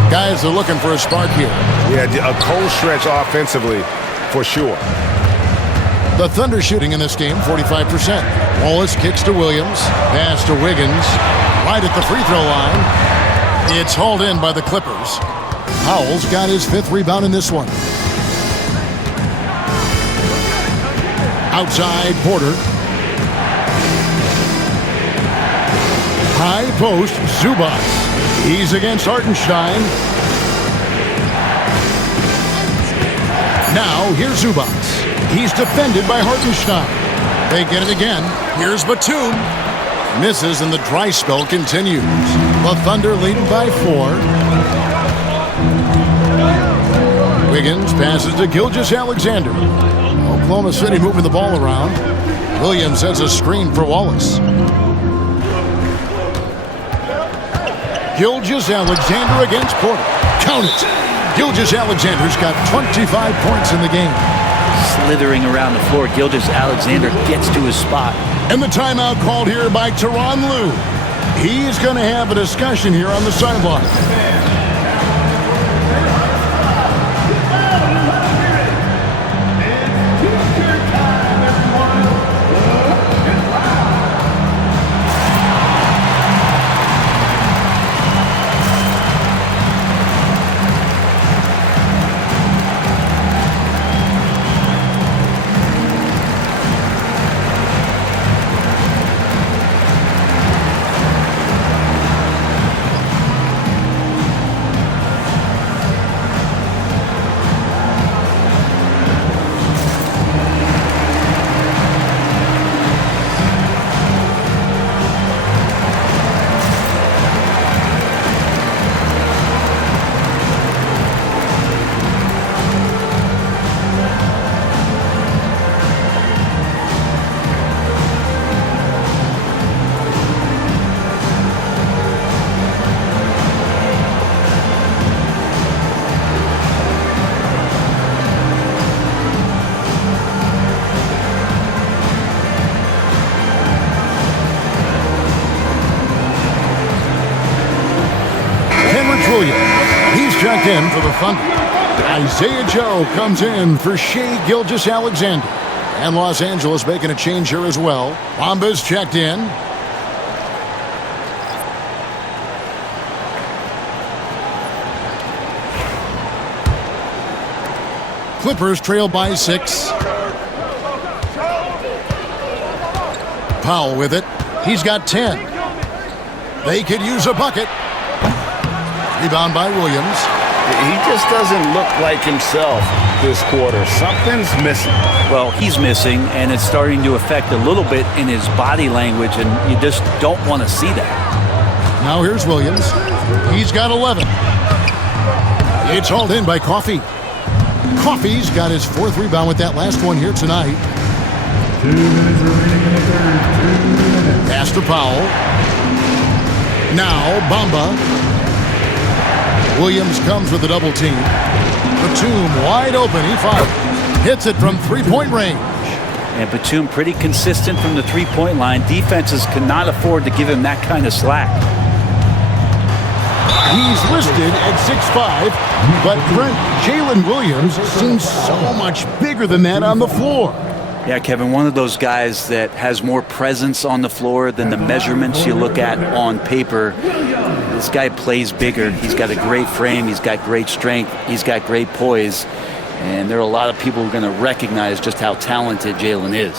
Guys are looking for a spark here. Yeah, a cold stretch offensively, for sure. The Thunder shooting in this game, 45%. Wallace kicks to Williams. Pass to Wiggins. Right at the free throw line. It's hauled in by the Clippers. Powell's got his 5th rebound in this one. Outside, Porter. High post, Zubac. He's against Hartenstein. Now, here's Zubac. He's defended by Hartenstein. They get it again. Here's Batum. Misses and the dry spell continues. The Thunder lead by 4. Wiggins passes to Gilgeous-Alexander. Oklahoma City moving the ball around. Williams has a screen for Wallace. Gilgeous-Alexander against Porter. Count it. Gilgeous-Alexander's got 25 points in the game. Slithering around the floor, Gilgeous-Alexander gets to his spot. And the timeout called here by Tyronn Lue. He's going to have a discussion here on the sideline. He's checked in for the Thunder. Isaiah Joe comes in for Shai Gilgeous-Alexander. And Los Angeles making a change here as well. Bamba's checked in. Clippers trail by 6. Powell with it. He's got 10. They could use a bucket. Rebound by Williams. He just doesn't look like himself this quarter. Something's missing. Well, he's missing, and it's starting to affect a little bit in his body language, and you just don't want to see that. Now here's Williams. He's got 11. It's hauled in by Coffey. Coffey's got his 4th rebound with that last one here tonight. 2 minutes remaining in the third. 2 minutes. Pass to Powell. Now Bamba. Williams comes with a double team. Batum wide open. He fires. Hits it from 3-point range. And Batum pretty consistent from the 3-point line. Defenses cannot afford to give him that kind of slack. He's listed at 6'5", but Brent, Jalen Williams seems so much bigger than that on the floor. Yeah, Kevin, one of those guys that has more presence on the floor than the measurements you look at on paper. This guy plays bigger. He's got a great frame. He's got great strength. He's got great poise. And there are a lot of people who are going to recognize just how talented Jalen is.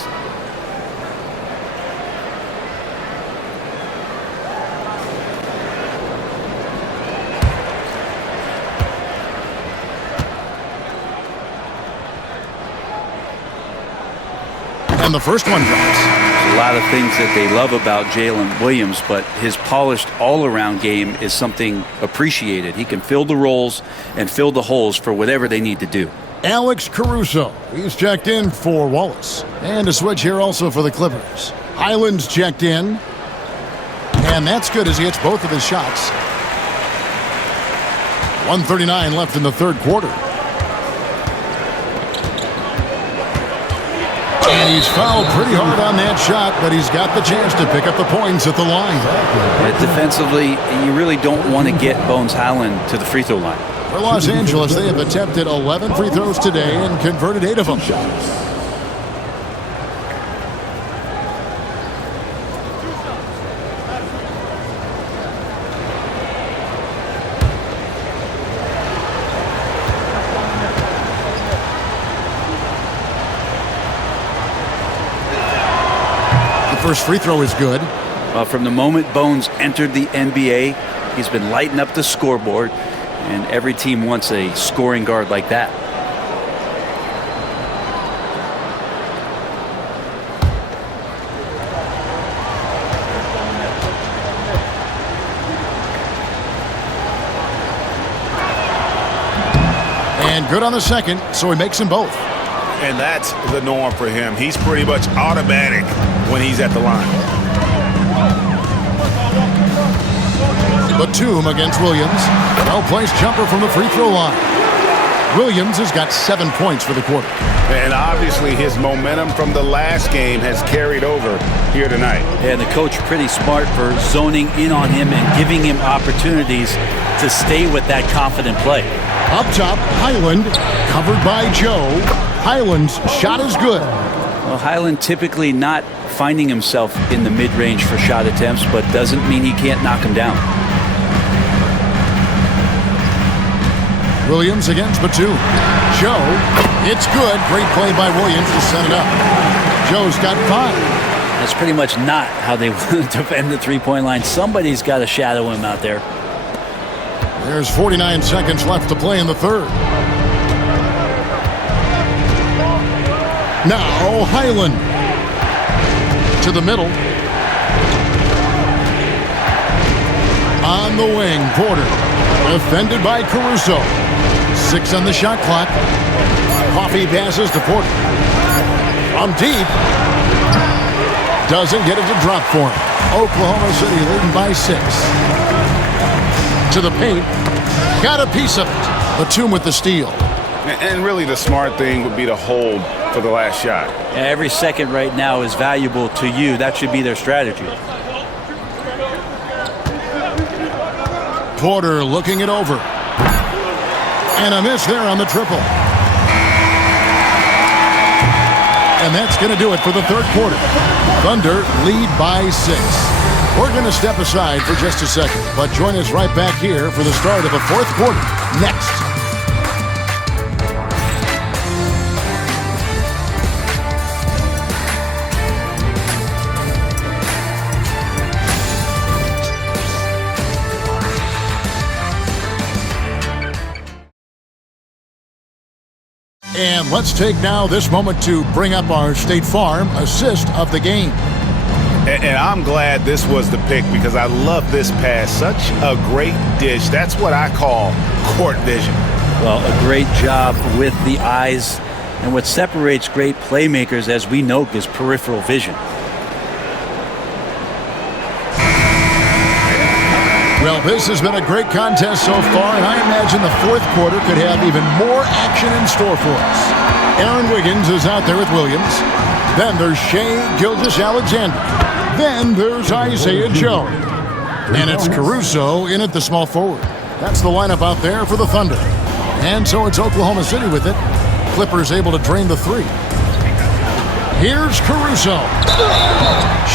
And the first one drops. There's a lot of things that they love about Jalen Williams, but his polished all-around game is something appreciated. He can fill the roles and fill the holes for whatever they need to do. Alex Caruso, he's checked in for Wallace. And a switch here also for the Clippers. Highland's checked in. And that's good as he hits both of his shots. 1:39 left in the third quarter. And he's fouled pretty hard on that shot, but he's got the chance to pick up the points at the line. Defensively, you really don't want to get Bones Highland to the free throw line. For Los Angeles, they have attempted 11 free throws today and converted 8 of them. First free throw is good. From the moment Bones entered the NBA, he's been lighting up the scoreboard, and every team wants a scoring guard like that. And good on the second, so he makes them both. And that's the norm for him. He's pretty much automatic when he's at the line. Batum against Williams. Well-placed jumper from the free throw line. Williams has got 7 points for the quarter. And obviously his momentum from the last game has carried over here tonight. And the coach pretty smart for zoning in on him and giving him opportunities to stay with that confident play. Up top, Highland, covered by Joe. Highland's shot is good. Well, Highland typically not finding himself in the mid-range for shot attempts, but doesn't mean he can't knock him down. Williams against Batum. Joe, it's good. Great play by Williams to set it up. Joe's got 5. That's pretty much not how they want to defend the three-point line. Somebody's got to shadow him out there. There's 49 seconds left to play in the third. Now Highland to the middle. On the wing, Porter. Defended by Caruso. 6 on the shot clock. Coffey passes to Porter. From deep. Doesn't get it to drop for him. Oklahoma City leading by 6. To the paint. Got a piece of it. Batum with the steal. And really the smart thing would be to hold for the last shot. Every second right now is valuable to you. That should be their strategy. Porter looking it over. And a miss there on the triple. And that's going to do it for the third quarter. Thunder lead by 6. We're going to step aside for just a second, but join us right back here for the start of the fourth quarter next. And let's take now this moment to bring up our State Farm assist of the game. And I'm glad this was the pick because I love this pass. Such a great dish. That's what I call court vision. Well, a great job with the eyes. And what separates great playmakers, as we know, is peripheral vision. Well, this has been a great contest so far, and I imagine the fourth quarter could have even more action in store for us. Aaron Wiggins is out there with Williams. Then there's Shai Gilgeous-Alexander. Then there's Isaiah Joe. And it's Caruso in at the small forward. That's the lineup out there for the Thunder. And so it's Oklahoma City with it. Clippers able to drain the three. Here's Caruso.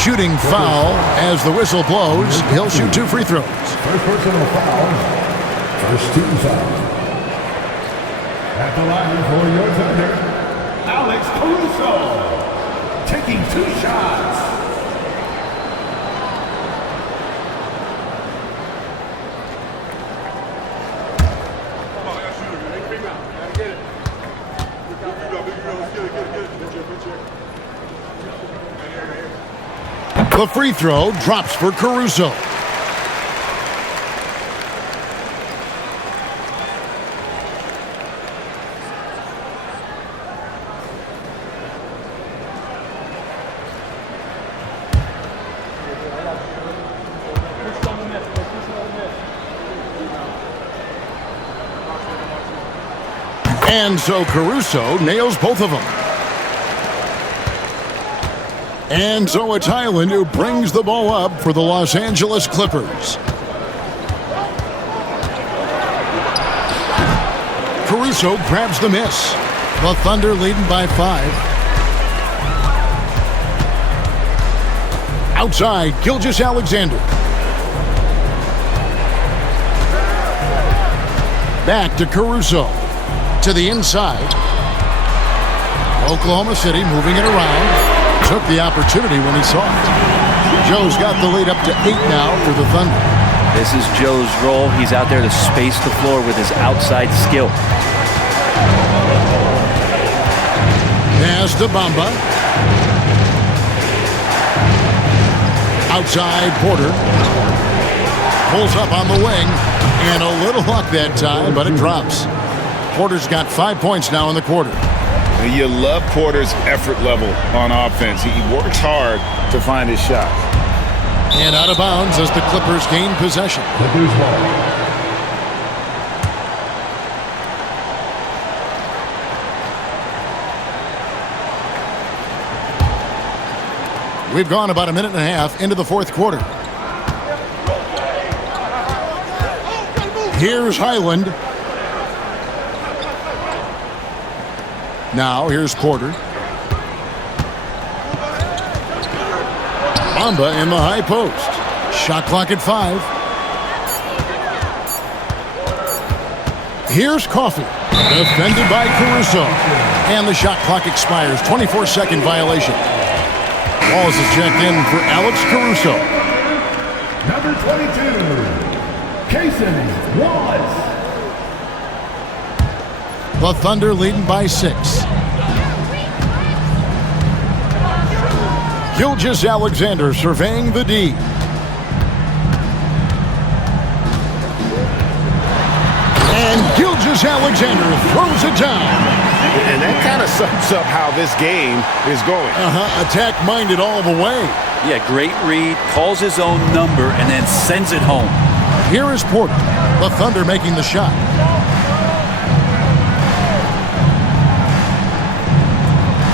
Shooting foul as the whistle blows. He'll shoot 2 free throws. First personal foul. First team foul. At the line for your Thunder, Alex Caruso. Taking 2 shots. The free throw drops for Caruso. And so Caruso nails both of them. And so it's Highland who brings the ball up for the Los Angeles Clippers. Caruso grabs the miss. The Thunder leading by 5. Outside, Gilgeous-Alexander. Back to Caruso. To the inside. Oklahoma City moving it around. Took the opportunity when he saw it. Joe's got the lead up to 8 now for the Thunder. This is Joe's role. He's out there to space the floor with his outside skill. Pass to Bamba. Outside, Porter. Pulls up on the wing. And a little luck that time, but it drops. Porter's got 5 points now in the quarter. You love Porter's effort level on offense. He works hard to find his shot. And out of bounds as the Clippers gain possession. Clippers ball. We've gone about a minute and a half into the fourth quarter. Here's Highland. Now, here's Porter. Bamba in the high post. Shot clock at 5. Here's Coffey. Defended by Caruso. And the shot clock expires. 24-second violation. Balls is checked in for Alex Caruso. Number 22, Cason Wallace. The Thunder leading by 6. Gilgeous-Alexander surveying the D. And Gilgeous-Alexander throws it down. And that kind of sums up how this game is going. Attack-minded all the way. Yeah, great read, calls his own number, and then sends it home. Here is Porter. The Thunder making the shot.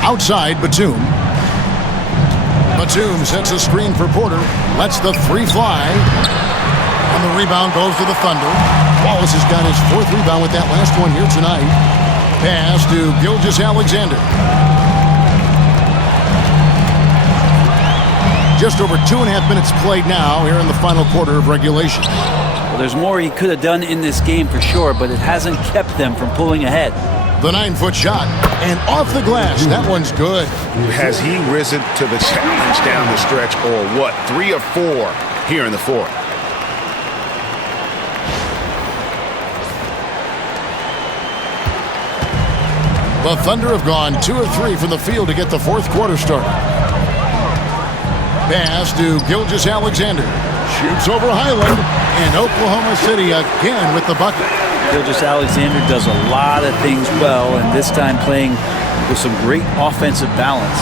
Outside, Batum. Batum sets a screen for Porter. Lets the 3 fly. And the rebound goes to the Thunder. Wallace has got his 4th rebound with that last one here tonight. Pass to Gilgeous-Alexander. Just over 2.5 minutes played now here in the final quarter of regulation. Well, there's more he could have done in this game for sure, but it hasn't kept them from pulling ahead. The 9-foot shot, and off the glass. That one's good. Has he risen to the challenge down the stretch, or what? 3 of 4 here in the fourth. The Thunder have gone 2 of 3 from the field to get the fourth quarter started. Pass to Gilgeous-Alexander. Shoots over Highland. And Oklahoma City again with the bucket. Gilgeous-Alexander does a lot of things well, and this time playing with some great offensive balance.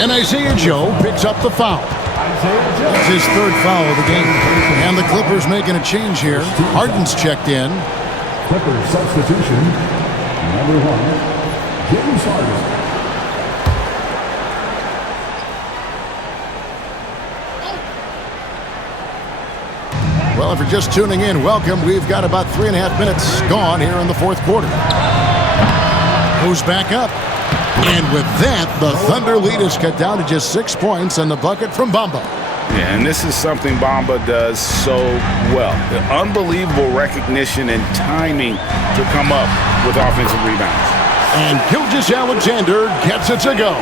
And Isaiah Joe picks up the foul. That's his third foul of the game. And the Clippers making a change here. Harden's checked in. Clippers substitution. Number 1, James Harden. Well, if you're just tuning in, welcome. We've got about 3.5 minutes gone here in the fourth quarter. Goes back up. And with that, the Thunder lead is cut down to just 6 points and the bucket from Bamba. Yeah, and this is something Bamba does so well. The unbelievable recognition and timing to come up with offensive rebounds. And Gilgeous-Alexander gets it to go.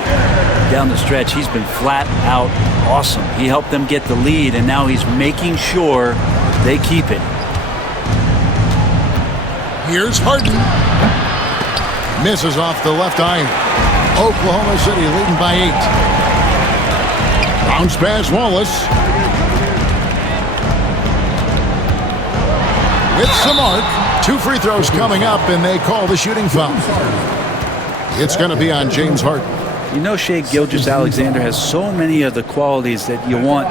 Down the stretch, he's been flat out awesome. He helped them get the lead, and now he's making sure they keep it. Here's Harden. Misses off the left iron. Oklahoma City leading by 8. Bounce pass Wallace. With some arc. 2 free throws coming up, and they call the shooting foul. It's going to be on James Harden. You know, Shai Gilgeous-Alexander has so many of the qualities that you want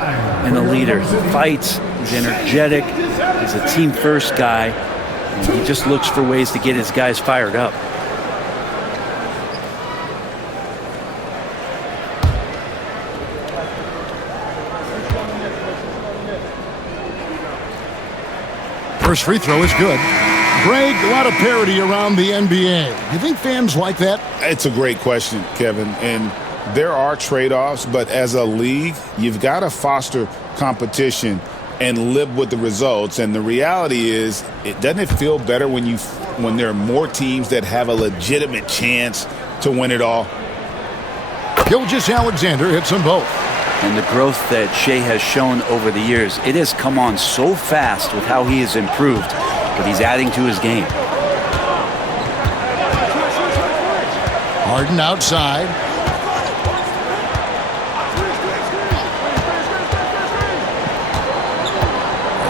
in a leader. He fights, he's energetic, he's a team-first guy, and he just looks for ways to get his guys fired up. First free throw is good. Greg, a lot of parity around the NBA. You think fans like that? It's a great question, Kevin. And there are trade-offs, but as a league, you've got to foster competition and live with the results. And the reality is, doesn't it feel better when there are more teams that have a legitimate chance to win it all? Gilgeous-Alexander hits them both. And the growth that Shai has shown over the years, it has come on so fast with how he has improved, but he's adding to his game. Harden outside.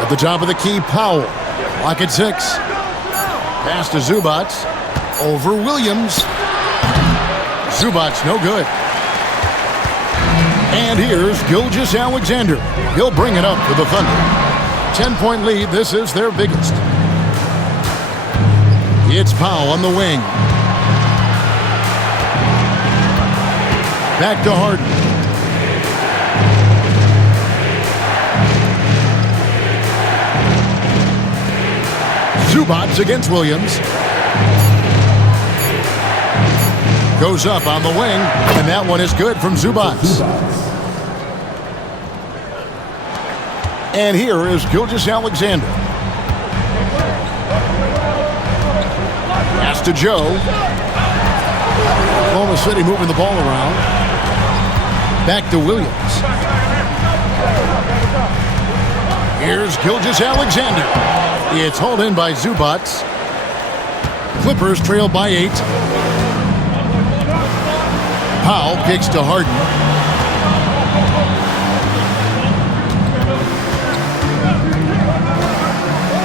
At the top of the key, Powell. Lock at 6. Pass to Zubac. Over Williams. Zubac no good. And here's Gilgeous-Alexander. He'll bring it up for the Thunder. 10-point lead. This is their biggest. It's Powell on the wing. Back to Harden. Zubac against Williams. Goes up on the wing, and that one is good from Zubac. And here is Gilgeous-Alexander. Pass to Joe. Oklahoma City moving the ball around. Back to Williams. Here's Gilgeous-Alexander. It's hauled in by Zubac. Clippers trail by 8. Powell kicks to Harden.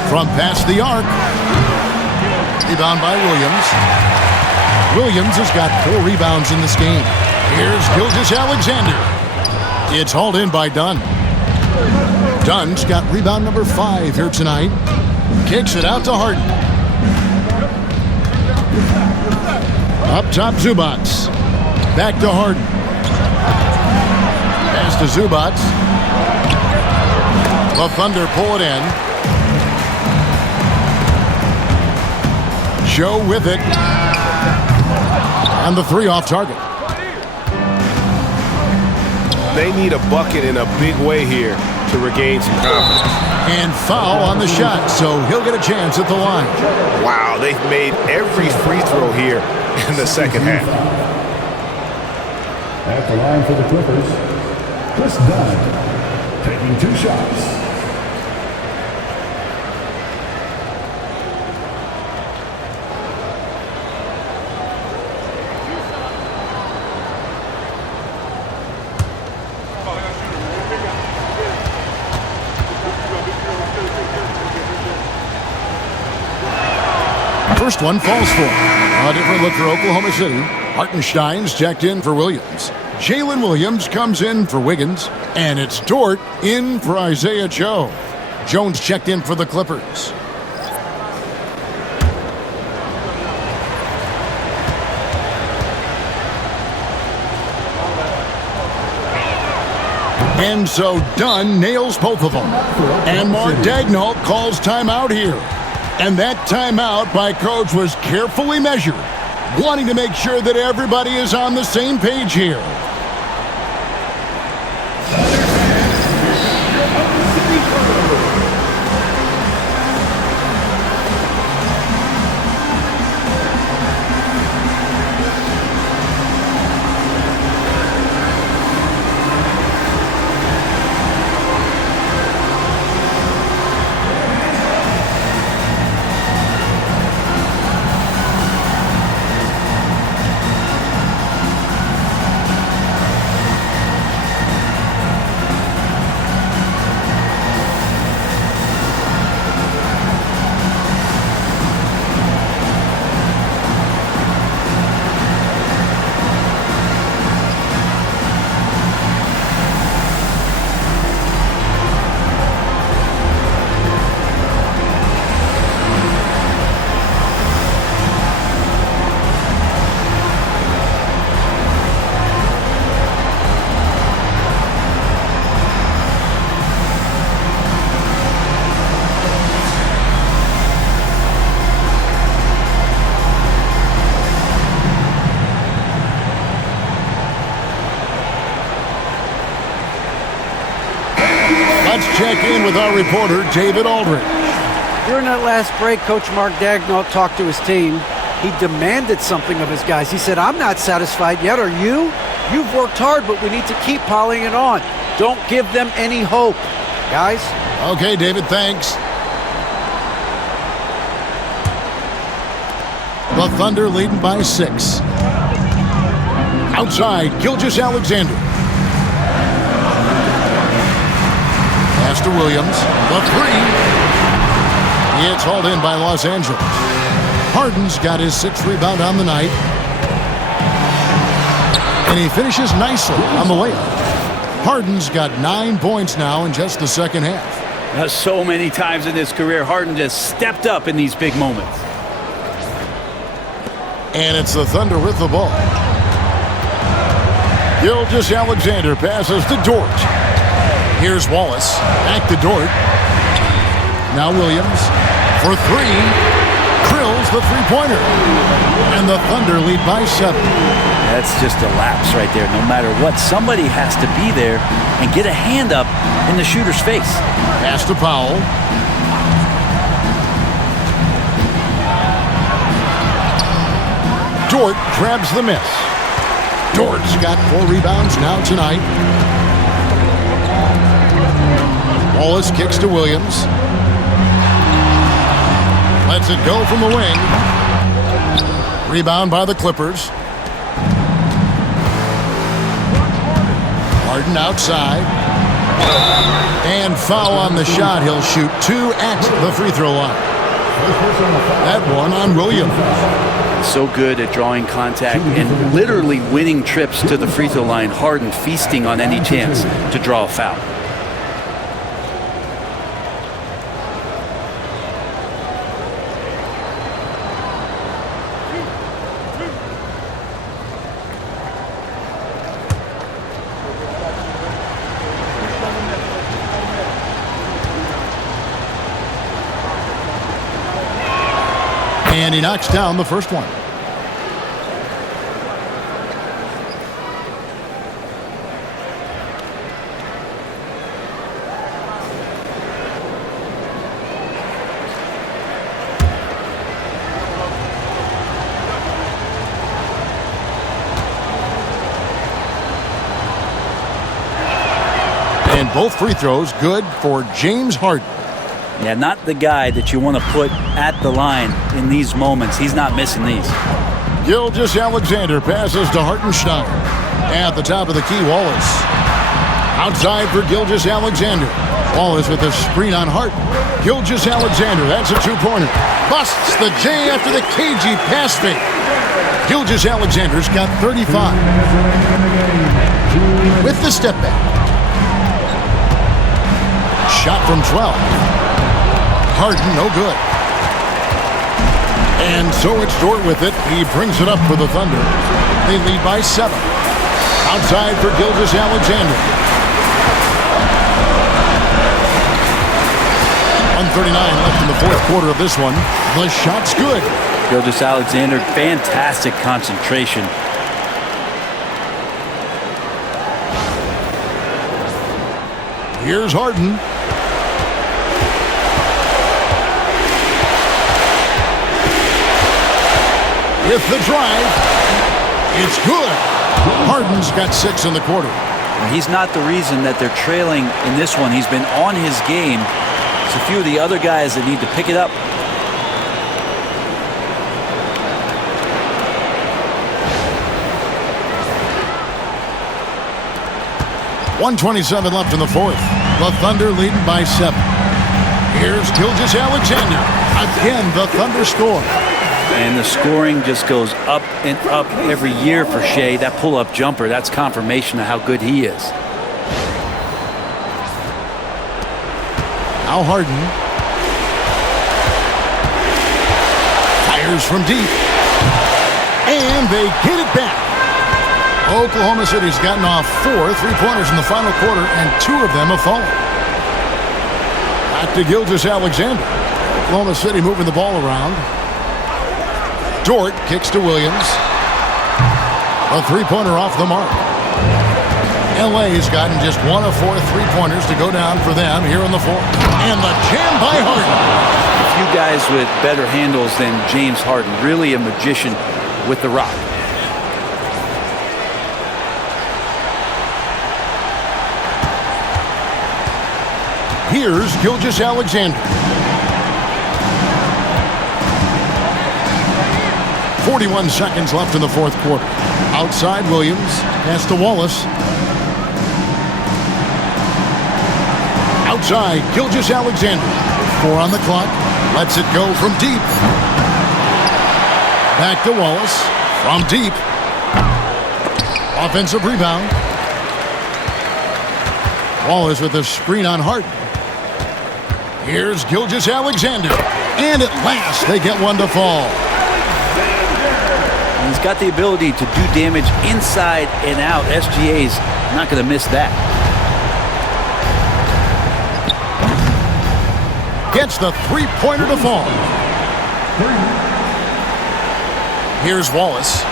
From past the arc. Rebound by Williams. Williams has got 4 rebounds in this game. Here's Gilgeous-Alexander. It's hauled in by Dunn. Dunn's got rebound number 5 here tonight. Kicks it out to Harden. Up top, Zubac. Back to Harden. Pass to Zubac. The Thunder pull it in. Joe with it. And the 3 off target. They need a bucket in a big way here to regain some confidence. And foul on the shot, so he'll get a chance at the line. Wow, they've made every free throw here in the second half. At the line for the Clippers, Chris Dunn, taking 2 shots. First one falls for him. A different look for Oklahoma City. Hartenstein's checked in for Williams. Jalen Williams comes in for Wiggins. And it's Dort in for Isaiah Joe. Jones checked in for the Clippers. And so Dunn nails both of them. And Mark Daigneault calls timeout here. And that timeout by Coach was carefully measured, wanting to make sure that everybody is on the same page here. Let's check in with our reporter, David Aldridge. During that last break, Coach Mark Daigneault talked to his team. He demanded something of his guys. He said, I'm not satisfied yet, are you? You've worked hard, but we need to keep piling it on. Don't give them any hope. Guys? Okay, David, thanks. The Thunder leading by 6. Outside, Gilgeous-Alexander. Pass to Williams. The 3. It's hauled in by Los Angeles. Harden's got his 6th rebound on the night. And he finishes nicely on the layup. Harden's got 9 points now in just the second half. So many times in his career, Harden just stepped up in these big moments. And it's the Thunder with the ball. Gilgeous-Alexander passes to Dort. Here's Wallace. Back to Dort. Now Williams for 3. Drills the three-pointer. And the Thunder lead by 7. That's just a lapse right there. No matter what, somebody has to be there and get a hand up in the shooter's face. Pass to Powell. Dort grabs the miss. Dort's got 4 rebounds now tonight. Wallace kicks to Williams. Lets it go from the wing. Rebound by the Clippers. Harden outside. And foul on the shot. He'll shoot 2 at the free throw line. That one on Williams. So good at drawing contact and literally winning trips to the free throw line. Harden feasting on any chance to draw a foul. And he knocks down the first one. And both free throws good for James Harden. Yeah, not the guy that you want to put at the line in these moments. He's not missing these. Gilgeous-Alexander passes to Hartenstein. At the top of the key, Wallace. Outside for Gilgeous-Alexander. Wallace with a screen on Hart. Gilgeous-Alexander, that's a two-pointer. Busts the J after the cagey pass fake. Gilgeous-Alexander's got 35. With the step back. Shot from 12. Harden, no good. And so it's Dort with it. He brings it up for the Thunder. They lead by 7. Outside for Gilgeous-Alexander. 1:39 left in the fourth quarter of this one. The shot's good. Gilgeous-Alexander, fantastic concentration. Here's Harden. With the drive, it's good. Harden's got 6 in the quarter. He's not the reason that they're trailing in this one. He's been on his game. It's a few of the other guys that need to pick it up. .127 left in the fourth. The Thunder leading by 7. Here's Gilgeous-Alexander. Again, the Thunder score. And the scoring just goes up and up every year for Shea. That pull-up jumper, that's confirmation of how good he is. Now Harden. Fires from deep. And they get it back. Oklahoma City's gotten off 4 3-pointers in the final quarter, and 2 of them have fallen. Back to Gilgeous-Alexander. Oklahoma City moving the ball around. Dort kicks to Williams. A 3-pointer off the mark. LA's gotten just 1 of 4 3-pointers to go down for them here in the fourth. And the jam by Harden. A few guys with better handles than James Harden. Really a magician with the rock. Here's Gilgeous-Alexander. 41 seconds left in the fourth quarter. Outside Williams. Pass to Wallace. Outside Gilgeous-Alexander. 4 on the clock. Lets it go from deep. Back to Wallace. From deep. Offensive rebound. Wallace with a screen on Harden. Here's Gilgeous-Alexander. And at last, they get one to fall. He's got the ability to do damage inside and out. SGA's not going to miss that. Gets the 3-pointer to fall. Here's Wallace.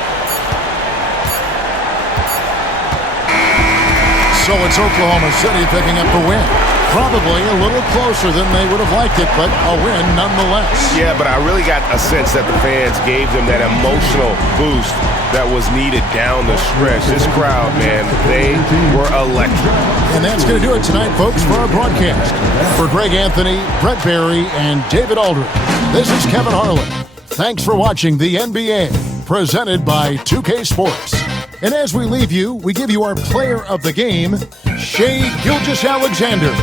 So it's Oklahoma City picking up the win. Probably a little closer than they would have liked it, but a win nonetheless. Yeah, but I really got a sense that the fans gave them that emotional boost that was needed down the stretch. This crowd, man, they were electric. And that's going to do it tonight, folks, for our broadcast. For Greg Anthony, Brett Barry, and David Aldridge, this is Kevin Harlan. Thanks for watching the NBA, presented by 2K Sports. And as we leave you, we give you our player of the game, Shai Gilgeous-Alexander.